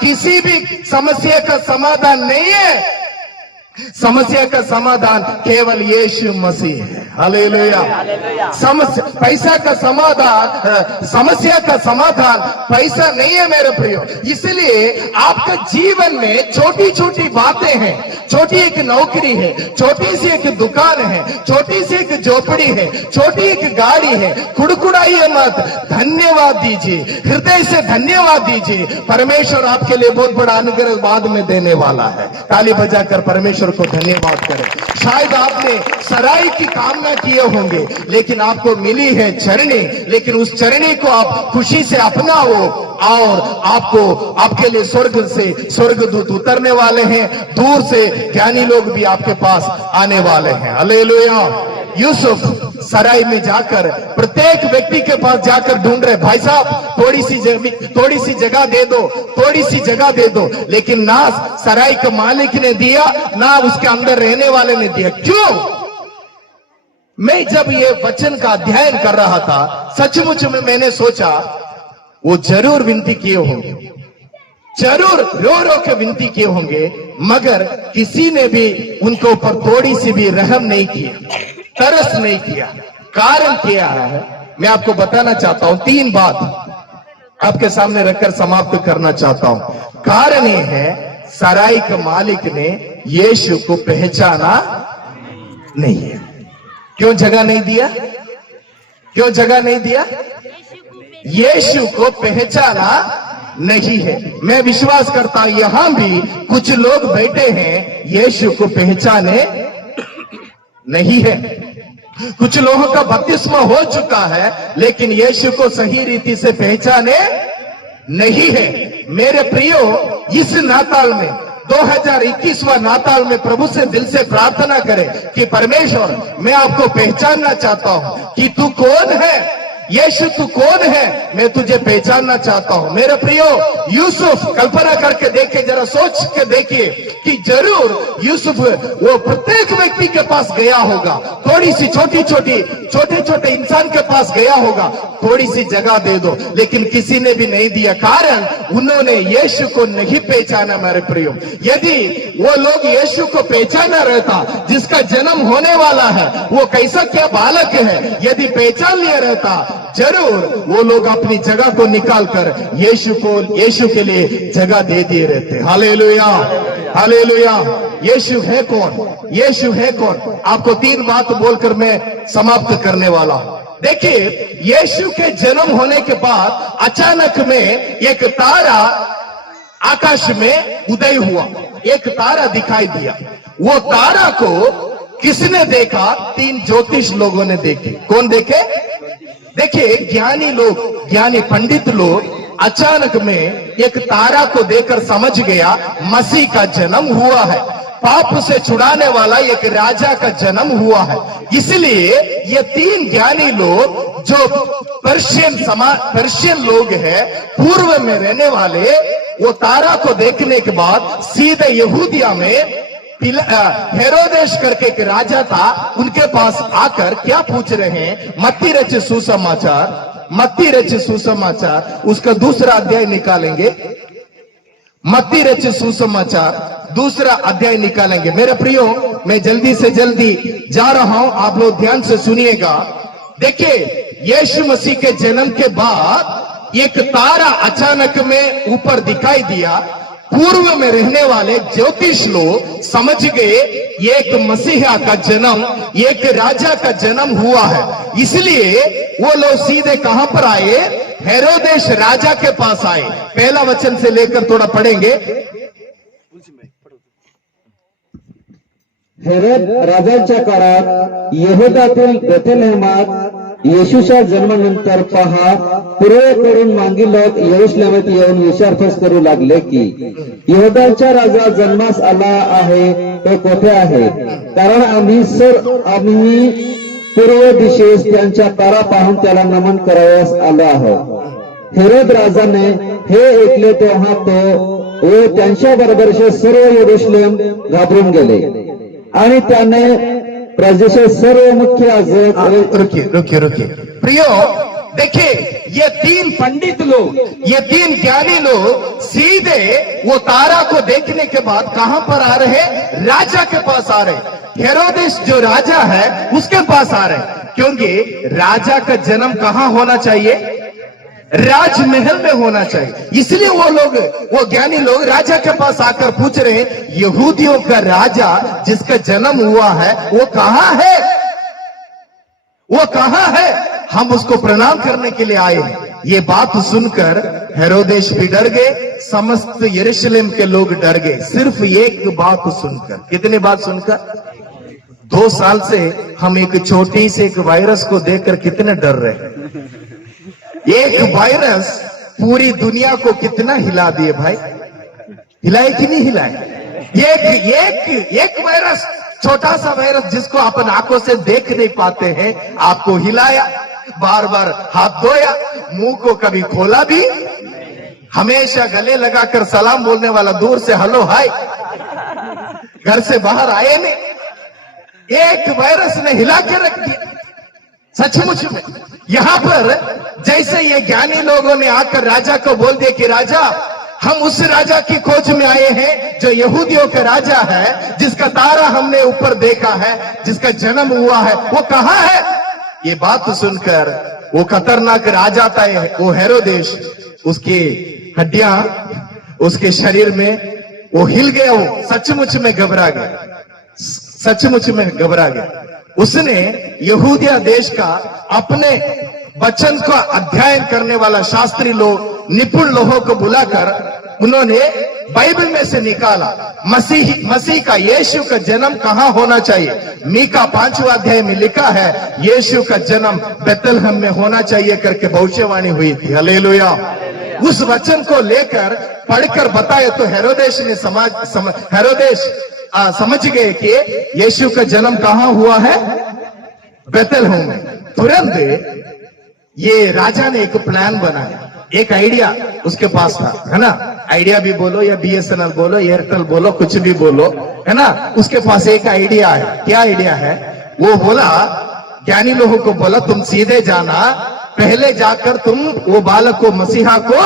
किसी भी समस्या का समाधान नहीं है। समस्या का समाधान केवल यीशु मसीह है। हालेलुया। पैसा का समाधान, समस्या का समाधान पैसा नहीं है मेरे प्रियो। इसलिए आपका जीवन में छोटी छोटी बातें हैं, छोटी एक नौकरी है, छोटी सी एक दुकान है, छोटी सी एक झोपड़ी है, छोटी एक गाड़ी है, कुड़कुड़ाइए मत, धन्यवाद दीजिए, हृदय से धन्यवाद दीजिए। परमेश्वर आपके लिए बहुत बड़ा अनुग्रह बाद में देने वाला है। ताली बजाकर परमेश्वर को धन्यवाद करें। शायद आपने सराय की कामना किए होंगे, लेकिन आपको मिली है चरणी, लेकिन उस चरणी को आप खुशी से अपनाओ और आपके लिए स्वर्ग से स्वर्गदूत उतरने वाले हैं, दूर से ज्ञानी लोग भी आपके पास आने वाले हैं। हालेलुया। यूसुफ सराय में जाकर प्रत्येक व्यक्ति के पास जाकर ढूंढ रहे, भाई साहब थोड़ी सी जगह दे दो, थोड़ी सी जगह दे दो, लेकिन ना सराय के मालिक ने दिया, ना उसके अंदर रहने वाले ने दिया। क्यों? मैं जब ये वचन का अध्ययन कर रहा था, सचमुच में मैंने सोचा वो जरूर विनती किए होंगे, जरूर रो रो के विनती किए होंगे, मगर किसी ने भी उनके ऊपर थोड़ी सी भी रहम नहीं किया, तरस नहीं किया। कारण क्या है मैं आपको बताना चाहता हूं, 3 बात आपके सामने रखकर समाप्त करना चाहता हूं। कारण ये है, सराय के मालिक ने यीशु को पहचाना नहीं है। क्यों जगह नहीं दिया? क्यों जगह नहीं दिया? यीशु को पहचाना नहीं है। मैं विश्वास करता हूं यहां भी कुछ लोग बैठे हैं, यीशु को पहचाने नहीं है। कुछ लोगों का बपतिस्मा हो चुका है, लेकिन यीशु को सही रीति से पहचाने नहीं है। मेरे प्रियो, इस नाताल में 2021वां नाताल में प्रभु से दिल से प्रार्थना करें कि परमेश्वर, मैं आपको पहचानना चाहता हूं कि तू कौन है। यीशु तू कौन है, मैं तुझे पहचानना चाहता हूं। मेरे प्रियो, यूसुफ कल्पना करके देखिए, जरा सोच के देखिए कि जरूर यूसुफ वो प्रत्येक व्यक्ति के पास गया होगा, थोड़ी सी छोटे छोटे इंसान के पास गया होगा, थोड़ी सी जगह दे दो, लेकिन किसी ने भी नहीं दिया। कारण उन्होंने यीशु को नहीं पहचाना। मेरे प्रियो, यदि वो लोग यीशु को पहचाना रहता, जिसका जन्म होने वाला है, वो कैसा क्या बालक है, यदि पहचान लिया रहता, जरूर वो लोग अपनी जगह को निकालकर यीशु के लिए जगह दे दिए रहते। Hallelujah, hallelujah. यीशु है कौन? यीशु है कौन? आपको 3 बात बोलकर मैं समाप्त करने वाला हूं। देखिए, यीशु के जन्म होने के बाद अचानक में एक तारा आकाश में उदय हुआ, एक तारा दिखाई दिया। वो तारा को किसने देखा? 3 ज्योतिष लोगों ने देखे। कौन देखे? देखिए, ज्ञानी लोग, ज्ञानी पंडित लोग अचानक में एक तारा को देखकर समझ गया मसीह का जन्म हुआ है, पाप से छुड़ाने वाला एक राजा का जन्म हुआ है। इसलिए ये 3 ज्ञानी लोग जो पर्शियन लोग हैं, पूर्व में रहने वाले, वो तारा को देखने के बाद सीधे यहूदिया में हेरोदेश करके एक राजा था, उनके पास आकर क्या पूछ रहे हैं? मत्ती रचित सुसमाचार उसका 2रा अध्याय निकालेंगे। मत्ती रचित सुसमाचार 2रा अध्याय निकालेंगे। मेरे प्रियो, मैं जल्दी से जल्दी जा रहा हूं, आप लोग ध्यान से सुनिएगा। देखिए, यीशु मसीह के जन्म के बाद एक तारा अचानक में ऊपर दिखाई दिया। पूर्व में रहने वाले ज्योतिष लोग समझ गए एक मसीहा का जन्म, एक राजा का जन्म हुआ है। इसलिए वो लोग सीधे कहां पर आए? हेरोदेश राजा के पास आए। पहला वचन से लेकर थोड़ा पढ़ेंगे। हेरोद राजाच्या काळात यहूदातील बेथलेहमात येशूच्या जन्मानंतर पहा, पूर्वेकडून मांगी लोक यरूशलेमात येऊन विचारपूस करू लागले की यहूदाचा राजा जन्मास आला आहे, तो कोठे आहे? कारण आम्ही पूर्व दिशेस त्यांच्या तारा पाहून त्याला नमन करावयास आलो आहोत। हेरोद राजाने हे ऐकले तेव्हा तो व त्यांच्या बरोबरचे सर्व यरूशलेम घाबरून गेले आणि त्याने प्रजेचे सर्व मुख्य याजक। रुकिए प्रियो, देखिए, ये 3 पंडित लोग, ये 3 ज्ञानी लोग सीधे वो तारा को देखने के बाद कहां पर आ रहे? राजा के पास आ रहे। हेरोदेस जो राजा है उसके पास आ रहे, क्योंकि राजा का जन्म कहां होना चाहिए? राजमहल में होना चाहिए। इसलिए वो ज्ञानी लोग राजा के पास आकर पूछ रहे हैं, यहूदियों का राजा जिसका जन्म हुआ है वो कहां है? वो कहां है? हम उसको प्रणाम करने के लिए आए हैं। ये बात सुनकर हेरोदेश भी डर गए, समस्त यरूशलेम के लोग डर गए। सिर्फ एक बात सुनकर। कितनी बात सुनकर? 2 साल से हम एक छोटी से एक वायरस को देखकर कितने डर रहे हैं। एक वायरस पूरी दुनिया को कितना हिला दिए भाई, हिलाए कि नहीं हिलाए? एक वायरस, छोटा सा वायरस जिसको अपन आंखों से देख नहीं पाते हैं, आपको हिलाया, बार बार हाथ धोया, मुंह को कभी खोला भी, हमेशा गले लगाकर सलाम बोलने वाला दूर से हेलो हाय, घर से बाहर आए नहीं, एक वायरस ने हिला के रख दिया। सचमुच में यहां पर जैसे ये ज्ञानी लोगों ने आकर राजा को बोल दिया कि राजा, हम उस राजा की खोज में आए हैं जो यहूदियों का राजा है, जिसका तारा हमने ऊपर देखा है, जिसका जन्म हुआ है, वो कहां है? ये बात सुनकर वो खतरनाक राजा था, वो हेरोदेश, उसकी हड्डियां उसके शरीर में वो हिल गया, वो सचमुच में घबरा गया, सचमुच में घबरा गया। उसने यहूदिया देश का अपने वचन का अध्ययन करने वाला शास्त्री लोग, निपुण लोगों को बुलाकर उन्होंने बाइबल में से निकाला मसीह का, यीशु का जन्म कहां होना चाहिए। मीका 5वां अध्याय में लिखा है यीशु का जन्म बेथलेहम में होना चाहिए करके भविष्यवाणी हुई थी। हालेलुया। उस वचन को लेकर पढ़कर बताए तो हेरोदेश ने समझ गए कि यीशु का जन्म कहां हुआ है, बेथलेहम में। तुरंत ये राजा ने एक प्लान बनाया, एक आइडिया उसके पास था, है ना। आइडिया भी बोलो या BSNL बोलो, एयरटेल बोलो, कुछ भी बोलो, है ना। उसके पास एक आइडिया है। क्या आइडिया है? वो बोला, ज्ञानी लोगों को बोला, तुम सीधे जाना, पहले जाकर तुम वो बालक को, मसीहा को,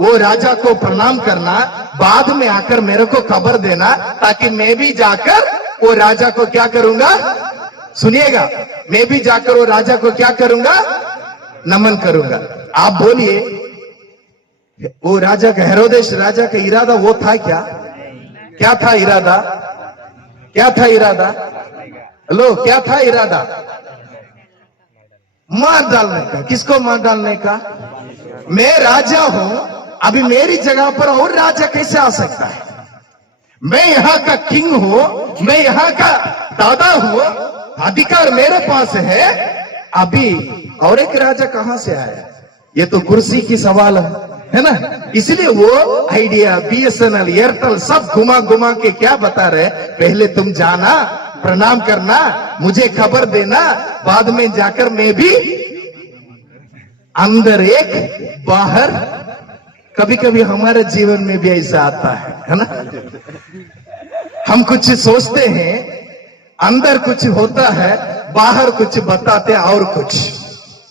वो राजा को प्रणाम करना, बाद में आकर मेरे को खबर देना, ताकि मैं भी जाकर वो राजा को क्या करूंगा, सुनिएगा, मैं भी जाकर वो राजा को क्या करूंगा, नमन करूंगा। आप बोलिए, वो राजा का, हेरोदेश राजा का इरादा वो था क्या? क्या था इरादा? क्या था इरादा? हेलो, क्या था इरादा? मार डालने का। किसको मार डालने का? मैं राजा हूं, अभी मेरी जगह पर और राजा कैसे आ सकता है? मैं यहाँ का किंग हूं, मैं यहाँ का दादा हूं, अधिकार मेरे पास है, अभी और एक राजा कहां से आया? ये तो कुर्सी की सवाल है ना। इसलिए वो आइडिया, BSNL, एयरटेल सब घुमा घुमा के क्या बता रहे, पहले तुम जाना, प्रणाम करना, मुझे खबर देना, बाद में जाकर मैं भी, अंदर एक बाहर। कभी कभी हमारे जीवन में भी ऐसा आता है ना। हम कुछ सोचते हैं, अंदर कुछ होता है, बाहर कुछ बताते हैं और कुछ।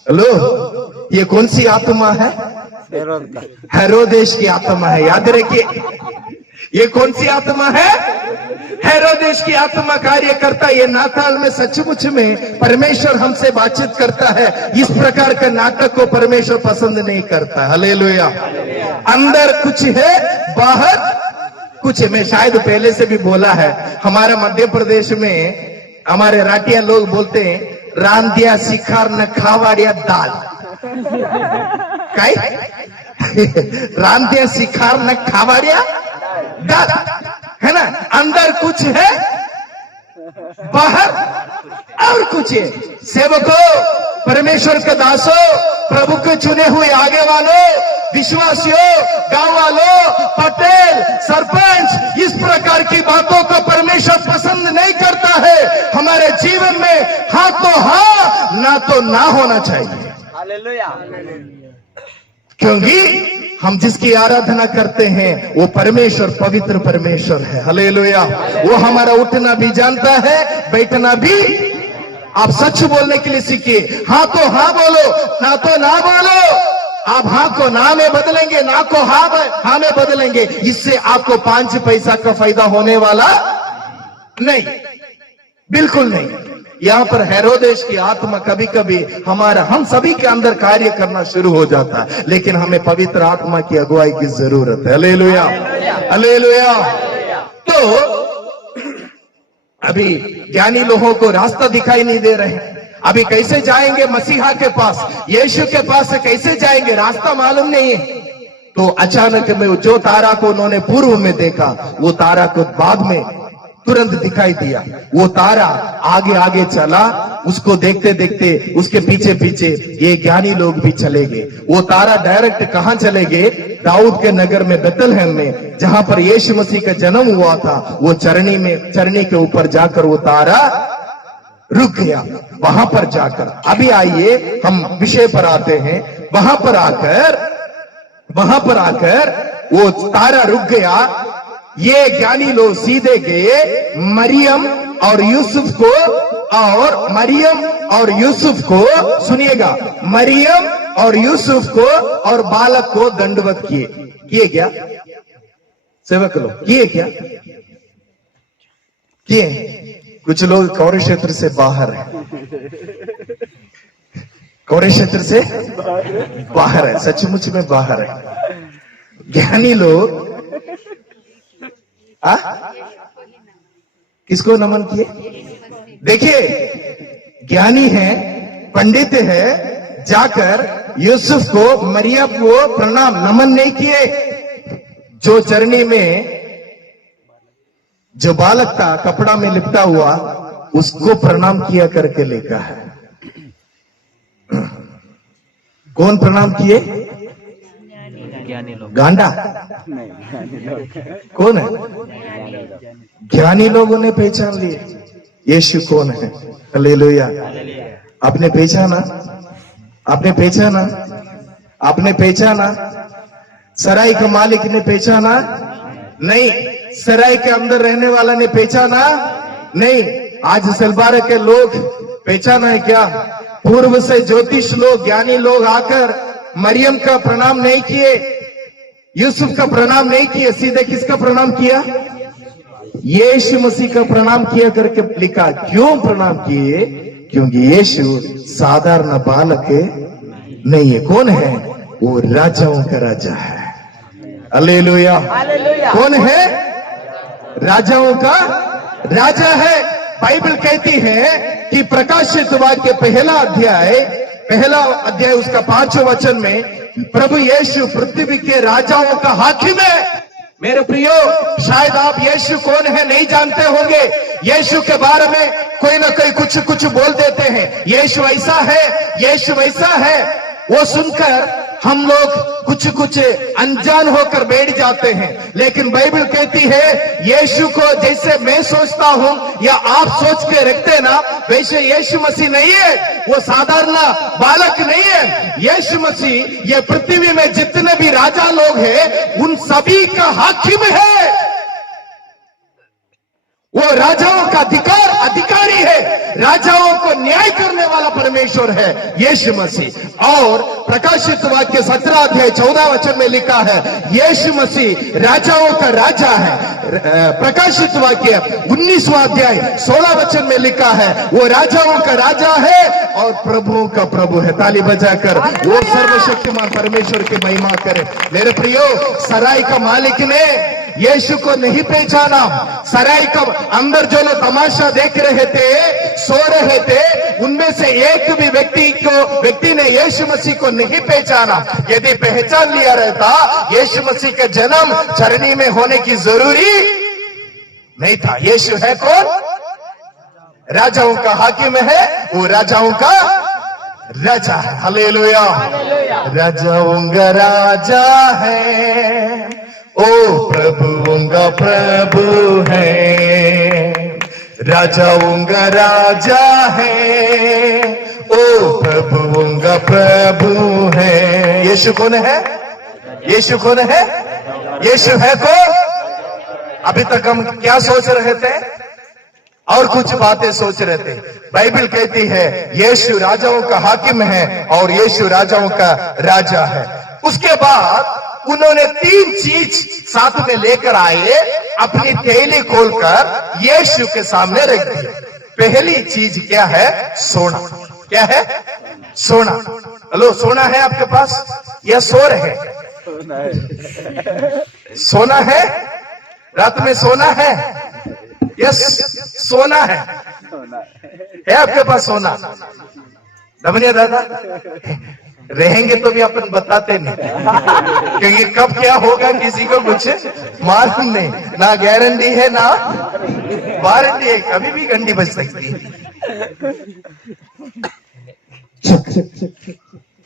हेलो, ये कौन सी आत्मा है? हेरोदेश की आत्मा है। याद रखिए, ये कौन सी आत्मा है? हेरोदेश की आत्मा कार्य करता है। ये नाताल में सचमुच में परमेश्वर हमसे बातचीत करता है। इस प्रकार के नाटक को परमेश्वर पसंद नहीं करता। हालेलुया। अंदर कुछ है, बाहर कुछ है। मैं शायद पहले से भी बोला है, हमारे मध्य प्रदेश में हमारे राटिया लोग बोलते हैं, रांधिया शिखार न खावाड़िया दाल। काय? रांधिया शिखार न खावाड़िया दाल, है ना। अंदर कुछ है, बाहर और कुछ है। सेवकों, परमेश्वर के दासों, प्रभु के चुने हुए आगे वालों, विश्वासियों, गांव वालों, पटेल, सरपंच, इस प्रकार की बातों को परमेश्वर पसंद नहीं करता है। हमारे जीवन में हाँ तो हाँ, ना तो ना होना चाहिए। हालेलुया। क्योंकि हम जिसकी आराधना करते हैं वो परमेश्वर, पवित्र परमेश्वर है। हालेलुया। वो हमारा उठना भी जानता है, बैठना भी। आप सच बोलने के लिए सीखिए। हाँ तो हाँ बोलो, ना तो ना बोलो। आप हाँ को ना में बदलेंगे, ना को हाँ में बदलेंगे, इससे आपको 5 पैसा का फायदा होने वाला नहीं, बिल्कुल नहीं। यहाँ पर हेरोदेश की आत्मा कभी कभी हम सभी के अंदर कार्य करना शुरू हो जाता है, लेकिन हमें पवित्र आत्मा की अगुवाई की जरूरत है। Hallelujah, hallelujah. तो अभी ज्ञानी लोगों को रास्ता दिखाई नहीं दे रहे। अभी कैसे जाएंगे मसीहा के पास, यीशु के पास से कैसे जाएंगे, रास्ता मालूम नहीं है। तो अचानक में जो तारा को उन्होंने पूर्व में देखा, वो तारा को बाद में तुरंत दिखाई दिया। वो तारा आगे आगे चला, उसको देखते देखते उसके पीछे पीछे ये ज्ञानी लोग भी चले गए। वो तारा डायरेक्ट कहां चले गए? दाऊद के नगर में, बेथलेहम में, जहां पर यीशु मसीह का जन्म हुआ था। वो चरनी के ऊपर जाकर वो तारा रुक गया। वहां पर जाकर अभी आइए हम विषय पर आते हैं। वहां पर आकर वो तारा रुक गया। ये ज्ञानी लोग सीधे गए मरियम और यूसुफ को सुनिएगा, मरियम और यूसुफ को और बालक को दंडवत किए क्या? सेवक लोग किए क्या? किए। कुछ लोग कौरे क्षेत्र से बाहर है, कौरे क्षेत्र से बाहर है, सचमुच में बाहर है। ज्ञानी लोग किसको नमन किए? देखिए, ज्ञानी है, पंडित है, जाकर यूसुफ को, मरियम को प्रणाम नमन नहीं किए। जो चरनी में जो बालक था कपड़ा में लिपटा हुआ, उसको प्रणाम किया करके लिखा है। कौन प्रणाम किए? गांडा कौन है? ज्ञानी लोगों ने पहचान लिए यीशु कौन है। हालेलुया। आपने पहचाना? सराय का मालिक ने पहचाना नहीं, सराय के अंदर रहने वाला ने पहचाना नहीं। आज सलबारा के लोग पहचाना है क्या? पूर्व से ज्योतिष लोग, ज्ञानी लोग आकर मरियम का प्रणाम नहीं किए, यूसुफ का प्रणाम नहीं किए, सीधे किसका प्रणाम किया? यीशु मसीह का प्रणाम किया करके लिखा। क्यों प्रणाम किए? क्योंकि यीशु साधारण बालक नहीं है। कौन है? वो राजाओं का राजा है। हालेलुया। कौन है? राजाओं का राजा है। बाइबल कहती है कि प्रकाशित वाक्य पहला अध्याय उसका 5वां वचन में, प्रभु यीशु पृथ्वी के राजाओं का हाकिम है। मेरे प्रियो, शायद आप यीशु कौन है नहीं जानते होंगे। यीशु के बारे में कोई ना कोई कुछ बोल देते हैं, यीशु ऐसा है, यीशु वैसा है। वो सुनकर हम लोग कुछ अनजान होकर बैठ जाते हैं। लेकिन बाइबल कहती है यीशु को जैसे मैं सोचता हूं या आप सोच के रखते ना, वैसे यीशु मसीह नहीं है। वो साधारण बालक नहीं है। यीशु मसीह ये पृथ्वी में जितने भी राजा लोग हैं उन सभी का हाकिम है। वो राजाओं का अधिकारी है। राजाओं को न्याय करने वाला परमेश्वर है यीशु मसीह। और प्रकाशित वाक्य 17 अध्याय 14 वचन में लिखा है यीशु मसीह राजाओं का राजा है। प्रकाशित वाक्य 19वां अध्याय 16 वचन में लिखा है वो राजाओं का राजा है और प्रभुओं का प्रभु है। ताली बजाकर वो सर्वशक्तिमान परमेश्वर की महिमा करे। मेरे प्रियो, सराय का मालिक ने यीशु को नहीं पहचाना। सराय का अंदर जो लोग तमाशा देख रहे थे, सो रहे थे, उनमें से एक भी व्यक्ति ने यीशु मसीह को नहीं पहचाना। यदि पहचान लिया रहता, यीशु मसीह का जन्म चरनी में होने की जरूरी नहीं था। यीशु है कौन? राजाओं का हाकिम है, वो राजाओं का राजा है। हालेलुया। राजाओं का राजा है, ओ प्रभुओं का प्रभु है। राजाओं का राजा है, ओ प्रभुओं का प्रभु है। यीशु कौन है? यीशु कौन है? यीशु है कौन? अभी तक हम क्या सोच रहे थे? और कुछ बातें सोच रहे थे। बाइबल कहती है यीशु राजाओं का हाकिम है और यीशु राजाओं का राजा है। उसके बाद उन्होंने 3 चीज साथ में लेकर आए, अपनी थैली खोलकर यीशु के सामने रख दी। पहली चीज क्या है? सोना। क्या है? सोना। हेलो, सोना है आपके पास या सो रहे? सोना है? रात में सोना है? यस, सोना है आपके पास सोना? दमनिया दादा रहेंगे तो भी अपन बताते नहीं, क्योंकि कब क्या होगा किसी को कुछ मालूम नहीं, ना गारंटी है ना वारंटी है, कभी भी घंटी बज सकती है।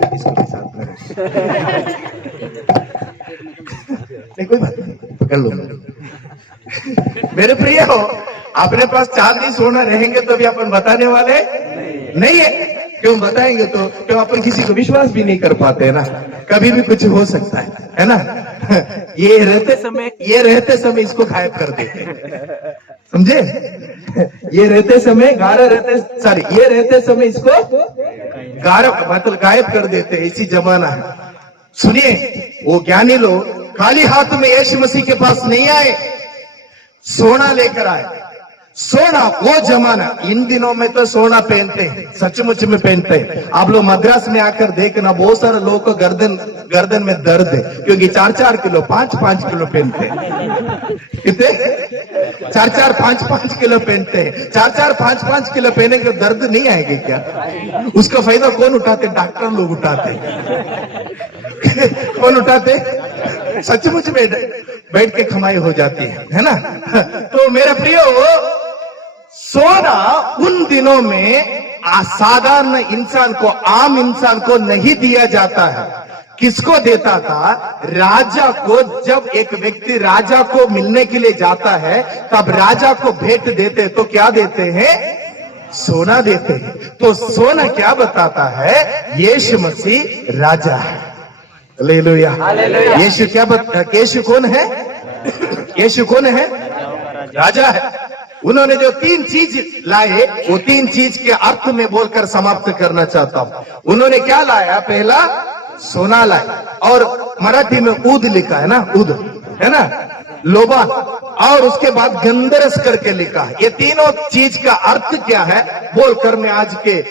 इसको भी साथ में रख। नहीं कोई बात नहीं, पकड़ लो। मेरे प्रिय हो, अपने पास चांदी सोना रहेंगे तो भी अपन बताने वाले नहीं है। क्यों बताएंगे तो क्यों अपन किसी को विश्वास भी नहीं कर पाते ना, कभी भी कुछ हो सकता है ना। ये रहते समय इसको गायब कर देते हैं, समझे। ये रहते समय ये रहते समय इसको मतलब गायब कर देते हैं, इसी जमाना है। सुनिए, वो ज्ञानी लोग खाली हाथ में यीशु मसीह के पास नहीं आए, सोना लेकर आए। सोना वो जमाना, इन दिनों में तो सोना पहनते हैं, सचमुच में पहनते हैं। आप लोग मद्रास में आकर देखना, बहुत सारे लोगों को गर्दन में दर्द है, क्योंकि 4-4 किलो 5-5 किलो पहनते हैं। कितने? 4-4 5-5 किलो पहनते हैं। 4-4 5-5 किलो पहने के दर्द नहीं आएगी क्या? उसका फायदा कौन उठाते? डॉक्टर लोग उठाते। कौन उठाते? सचमुच में बैठ के कमाई हो जाती है ना। तो मेरे प्रियो, सोना उन दिनों में साधारण इंसान को, आम इंसान को नहीं दिया जाता है। किसको देता था? राजा को। जब एक व्यक्ति राजा को मिलने के लिए जाता है, तब राजा को भेंट देते, तो क्या देते हैं? सोना देते हैं। तो सोना क्या बताता है? यीशु मसीह राजा है। हालेलुया। यीशु क्या यीशु कौन है? यीशु कौन है? राजा है। उन्होंने जो 3 चीज लाए, वो 3 चीज के अर्थ में बोलकर समाप्त करना चाहता हूं। उन्होंने क्या लाया? पहला सोना लाया, और मराठी में ऊद लिखा है ना, ऊद है ना, लोबान, और उसके बाद गंधरस करके लिखा है। ये तीनों चीज का अर्थ क्या है बोलकर मैं आज के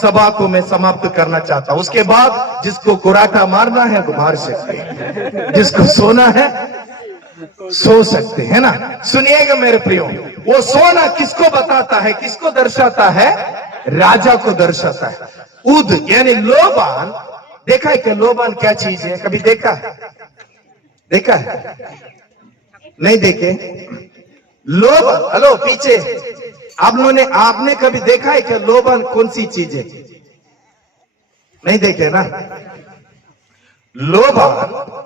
सभा को मैं समाप्त करना चाहता हूं। उसके बाद जिसको कुराटा मारना है वो मार सकते हैं, जिसको सोना है सो सकते हैं ना। सुनिएगा मेरे प्रियो, वो सोना किसको बताता है, किसको दर्शाता है? राजा को दर्शाता है। उद यानी लोबान, देखा है क्या लोबान क्या चीज है? कभी देखा है? देखा है? नहीं देखे? लोबान, हेलो पीछे, आपने कभी देखा है क्या लोबान कौन सी चीज है? नहीं देखे ना। लोबान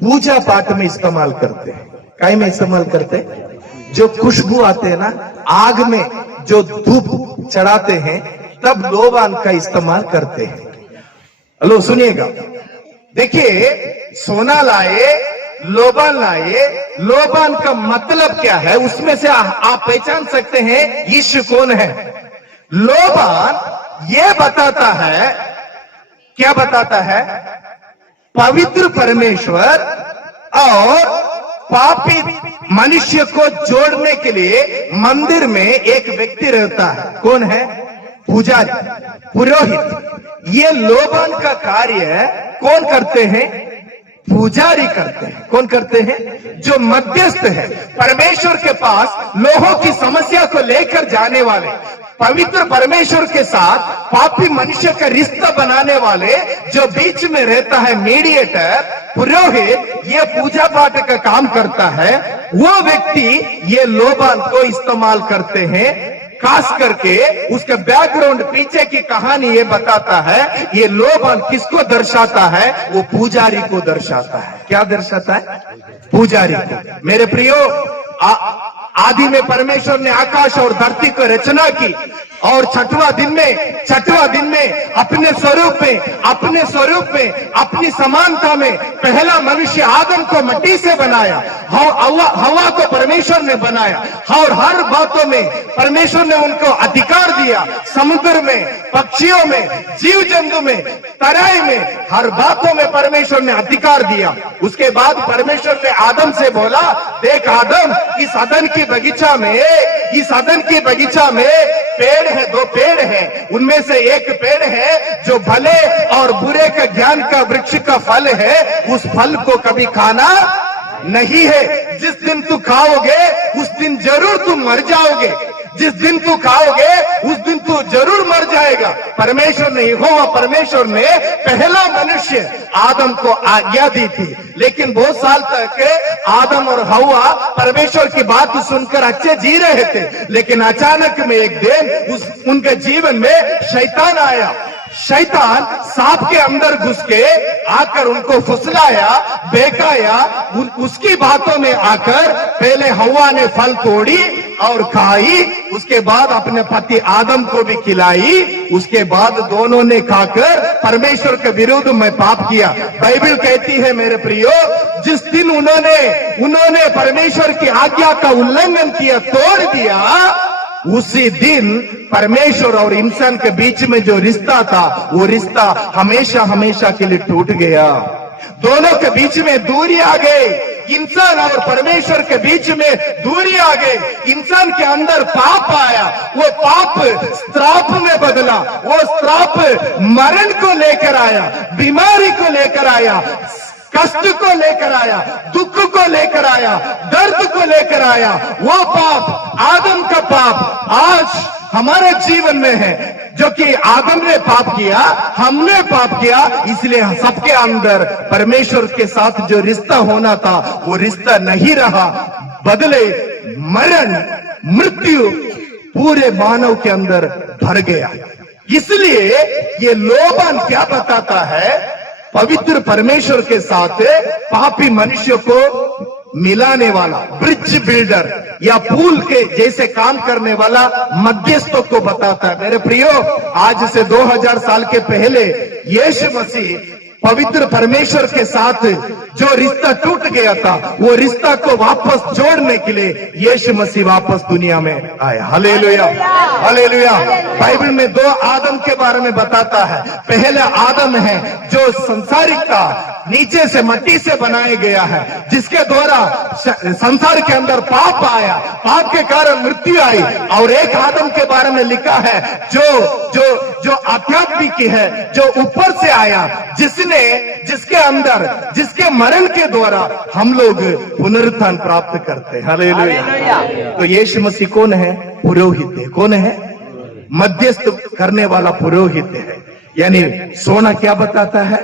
पूजा पाठ में इस्तेमाल करते हैं। काय में इस्तेमाल करते हैं? जो खुशबू आते हैं ना, आग में जो धूप चढ़ाते हैं, तब लोबान का इस्तेमाल करते हैं। हेलो सुनिएगा, देखिए, सोना लाए, लोबान लाए। लोबान का मतलब क्या है? उसमें से आप पहचान सकते हैं यीशु कौन है। लोबान ये बताता है, क्या बताता है? पवित्र परमेश्वर और पापी मनुष्य को जोड़ने के लिए मंदिर में एक व्यक्ति रहता है। कौन है? पुजारी, पुरोहित। ये लोबान का कार्य कौन करते हैं? पुजारी करते हैं। कौन करते हैं? जो मध्यस्थ है, परमेश्वर के पास लोगों की समस्या को लेकर जाने वाले, पवित्र परमेश्वर के साथ पापी मनुष्य का रिश्ता बनाने वाले, जो बीच में रहता है, मीडिएटर, पुरोहित, ये पूजा पाठ का काम करता है। वो व्यक्ति ये लोबान को इस्तेमाल करते हैं। खास करके उसका बैकग्राउंड, पीछे की कहानी ये बताता है, ये लोबान किसको दर्शाता है? वो पुजारी को दर्शाता है। क्या दर्शाता है? पुजारी को। मेरे प्रियो, आदि में परमेश्वर ने आकाश और धरती को रचना की, और छठवां दिन में अपने स्वरूप में अपनी समानता में पहला मनुष्य आदम को मिट्टी से बनाया। हवा को परमेश्वर ने बनाया, और हर बातों में परमेश्वर ने उनको अधिकार दिया। समुद्र में, पक्षियों में, जीव जंतु में, तराई में, हर बातों में परमेश्वर ने अधिकार दिया। उसके बाद परमेश्वर ने आदम से बोला, देख आदम, इस अदन की बगीचा में पेड़ है, 2 पेड़ है। उनमें से एक पेड़ है जो भले और बुरे का ज्ञान का वृक्ष का फल है। उस फल को कभी खाना नहीं है। जिस दिन तू खाओगे उस दिन जरूर तुम मर जाओगे। जिस दिन तू खाओगे उस दिन तू जरूर मर जाएगा। परमेश्वर ने, यहोवा परमेश्वर ने पहला मनुष्य आदम को आज्ञा दी थी, लेकिन बहुत साल तक आदम और हवा परमेश्वर की बात सुनकर अच्छे जी रहे थे। लेकिन अचानक में एक दिन उनके जीवन में शैतान आया। शैतान सांप के अंदर घुस के आकर उनको फुसलाया, बहकाया। उसकी बातों में आकर पहले हवा ने फल तोड़ी और खाई, उसके बाद अपने पति आदम को भी खिलाई। उसके बाद दोनों ने खाकर परमेश्वर के विरुद्ध में पाप किया। बाइबल कहती है मेरे प्रियो, जिस दिन उन्होंने परमेश्वर की आज्ञा का उल्लंघन किया, तोड़ दिया, उसी दिन परमेश्वर और इंसान के बीच में जो रिश्ता था, वो रिश्ता हमेशा हमेशा के लिए टूट गया। दोनों के बीच में दूरी आ गई। इंसान और परमेश्वर के बीच में दूरी आ गई। इंसान के अंदर पाप आया, वो पाप श्राप में बदला। वो श्राप मरण को लेकर आया, बीमारी को लेकर आया, कष्ट को लेकर आया, दुख को लेकर आया, दर्द को लेकर आया। वो पाप, आदम का पाप आज हमारे जीवन में है, जो कि आदम ने पाप किया, हमने पाप किया, इसलिए सबके अंदर परमेश्वर के साथ जो रिश्ता होना था, वो रिश्ता नहीं रहा। बदले मरण, मृत्यु पूरे मानव के अंदर भर गया। इसलिए ये लोबान क्या बताता है? पवित्र परमेश्वर के साथ पापी मनुष्य को मिलाने वाला, ब्रिज बिल्डर या पुल के जैसे काम करने वाला मध्यस्थों को बताता है। मेरे प्रियो, आज से 2000 साल के पहले यीशु मसीह पवित्र परमेश्वर के साथ जो रिश्ता टूट गया था, वो रिश्ता को वापस जोड़ने के लिए यीशु मसीह वापस दुनिया में आया। Hallelujah, hallelujah. बाइबल में 2 आदम के बारे में बताता है। पहला आदम है जो संसारिक था, नीचे से मट्टी से बनाया गया है, जिसके द्वारा संसार के अंदर पाप आया, पाप के कारण मृत्यु आई। और एक आदम के बारे में लिखा है जो आध्यात्मिक है, जो ऊपर से आया, जिसके अंदर, जिसके मरण के द्वारा हम लोग पुनरुत्थान प्राप्त करते हैं। हालेलुया। तो यीशु मसीह कौन है? पुरोहित है। कौन है? मध्यस्थ करने वाला पुरोहित है। यानी सोना क्या बताता है?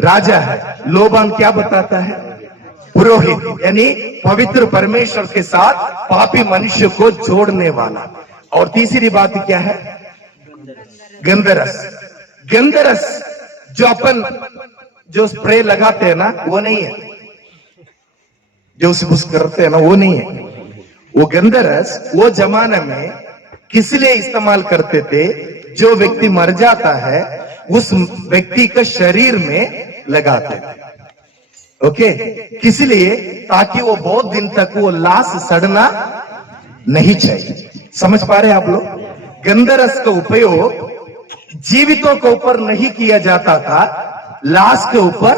राजा है। लोबान क्या बताता है? पुरोहित, यानी पवित्र परमेश्वर के साथ पापी मनुष्य को जोड़ने वाला। और तीसरी बात क्या है? गंधरस। गंधरस जो स्प्रे लगाते हैं ना, वो नहीं है। जो उस करते हैं ना, वो नहीं है। वो गंधरस वो जमाने में किस लिए इस्तेमाल करते थे? जो व्यक्ति मर जाता है, उस व्यक्ति का शरीर में लगाते थे। ओके, किस लिए? ताकि वो बहुत दिन तक वो लाश सड़ना नहीं चाहिए। समझ पा रहे हैं आप लोग? गंधरस का उपयोग जीवितों के ऊपर नहीं किया जाता था, लाश के ऊपर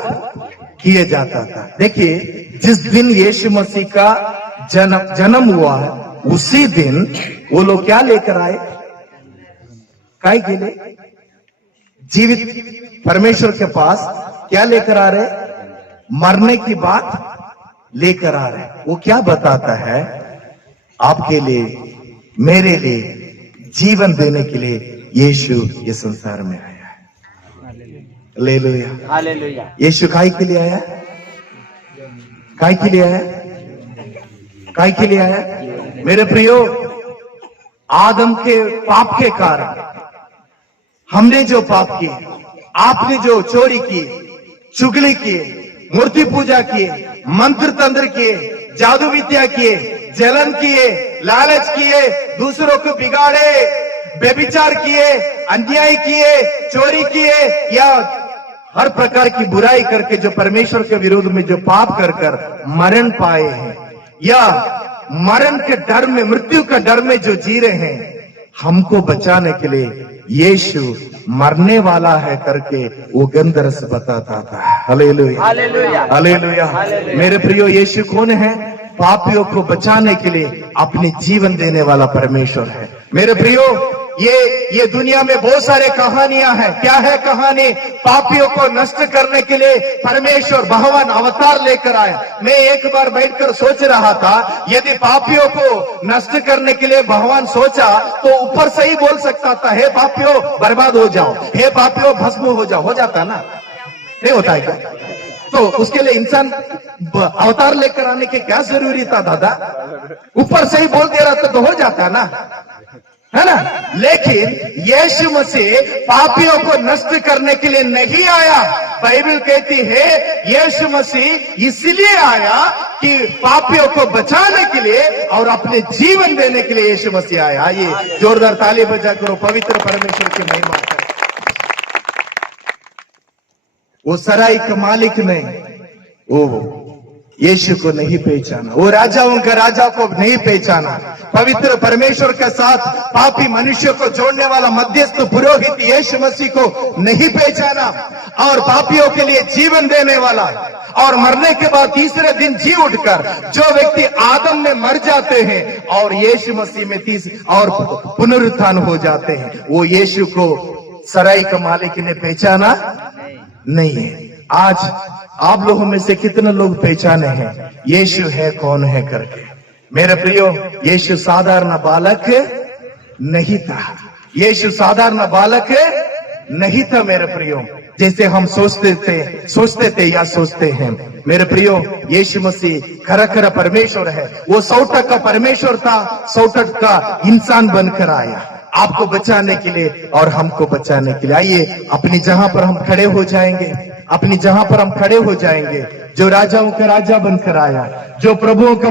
किया जाता था। देखिए, जिस दिन यीशु मसीह का जन्म हुआ है, उसी दिन वो लोग क्या लेकर आए? काय के लिए? जीवित परमेश्वर के पास क्या लेकर आ रहे? मरने की बात लेकर आ रहे। वो क्या बताता है? आपके लिए, मेरे लिए जीवन देने के लिए यीशु ये संसार में आया है। Hallelujah, hallelujah. यीशु काय के लिए आया? काय के लिए आया? काय के लिए आया? मेरे प्रियो, आदम के पाप के कारण हमने जो पाप किए, आपने जो चोरी की, चुगली किए, मूर्ति पूजा किए, मंत्र तंत्र किए, जादू विद्या किए, जलन किए, लालच किए, दूसरों को बिगाड़े, बेविचार किए, अन्याय किए, चोरी किए, या हर प्रकार की बुराई करके जो परमेश्वर के विरोध में जो पाप कर मरण पाए हैं, या मरण के डर में, मृत्यु का डर में जो जी रहे हैं, हमको बचाने के लिए यीशु मरने वाला है करके वो गंधरस बताता था। Hallelujah, hallelujah, hallelujah. मेरे प्रियो, यीशु कौन है? पापियों को बचाने के लिए अपने जीवन देने वाला परमेश्वर है। मेरे प्रियो, ये दुनिया में बहुत सारे कहानियां हैं। क्या है कहानी? पापियों को नष्ट करने के लिए परमेश्वर भगवान अवतार लेकर आया। मैं एक बार बैठकर सोच रहा था, यदि पापियों को नष्ट करने के लिए भगवान सोचा तो ऊपर से ही बोल सकता था, हे पापियों बर्बाद हो जाओ, हे पापियों भस्म हो जाओ, हो जाता ना? नहीं होता है क्या? तो उसके लिए इंसान अवतार लेकर आने की क्या जरूरी था दादा? ऊपर से ही बोल दे रहा तो हो जाता ना, है ना? लेकिन यीशु मसीह पापियों को नष्ट करने के लिए नहीं आया। बाइबल कहती है यीशु मसीह इसलिए आया कि पापियों को बचाने के लिए और अपने जीवन देने के लिए यीशु मसीह आया। आइए जोरदार ताली बजा करो, पवित्र परमेश्वर की महिमा करो। वो सराय का मालिक ने वो यीशु को नहीं पहचाना, वो राजाओं का राजा को नहीं पहचाना। पवित्र परमेश्वर के साथ पापी मनुष्य को जोड़ने वाला मध्यस्थ पुरोहित यीशु मसीह को नहीं पहचाना, और पापियों के लिए जीवन देने वाला और मरने के बाद तीसरे दिन जी उठकर जो व्यक्ति आदम में मर जाते हैं और यीशु मसीह में और पुनरुत्थान हो जाते हैं, वो यीशु को सराय का मालिक ने पहचाना नहीं है। आज आप लोगों में से कितने लोग पहचाने हैं यीशु है कौन है करके? मेरे प्रियो, यीशु साधारण बालक नहीं था। यीशु साधारण बालक नहीं था मेरे प्रियो, जैसे हम सोचते थे या सोचते हैं। मेरे प्रियो, यीशु मसीह खरा परमेश्वर है। वो 100% का परमेश्वर था, 100% का इंसान बनकर आया आपको बचाने के लिए और हमको बचाने के लिए। आइए अपनी जहां पर हम खड़े हो जाएंगे, अपनी जहां पर हम खड़े हो जाएंगे। जो राजाओं का राजा बनकर आया, जो प्रभुओं का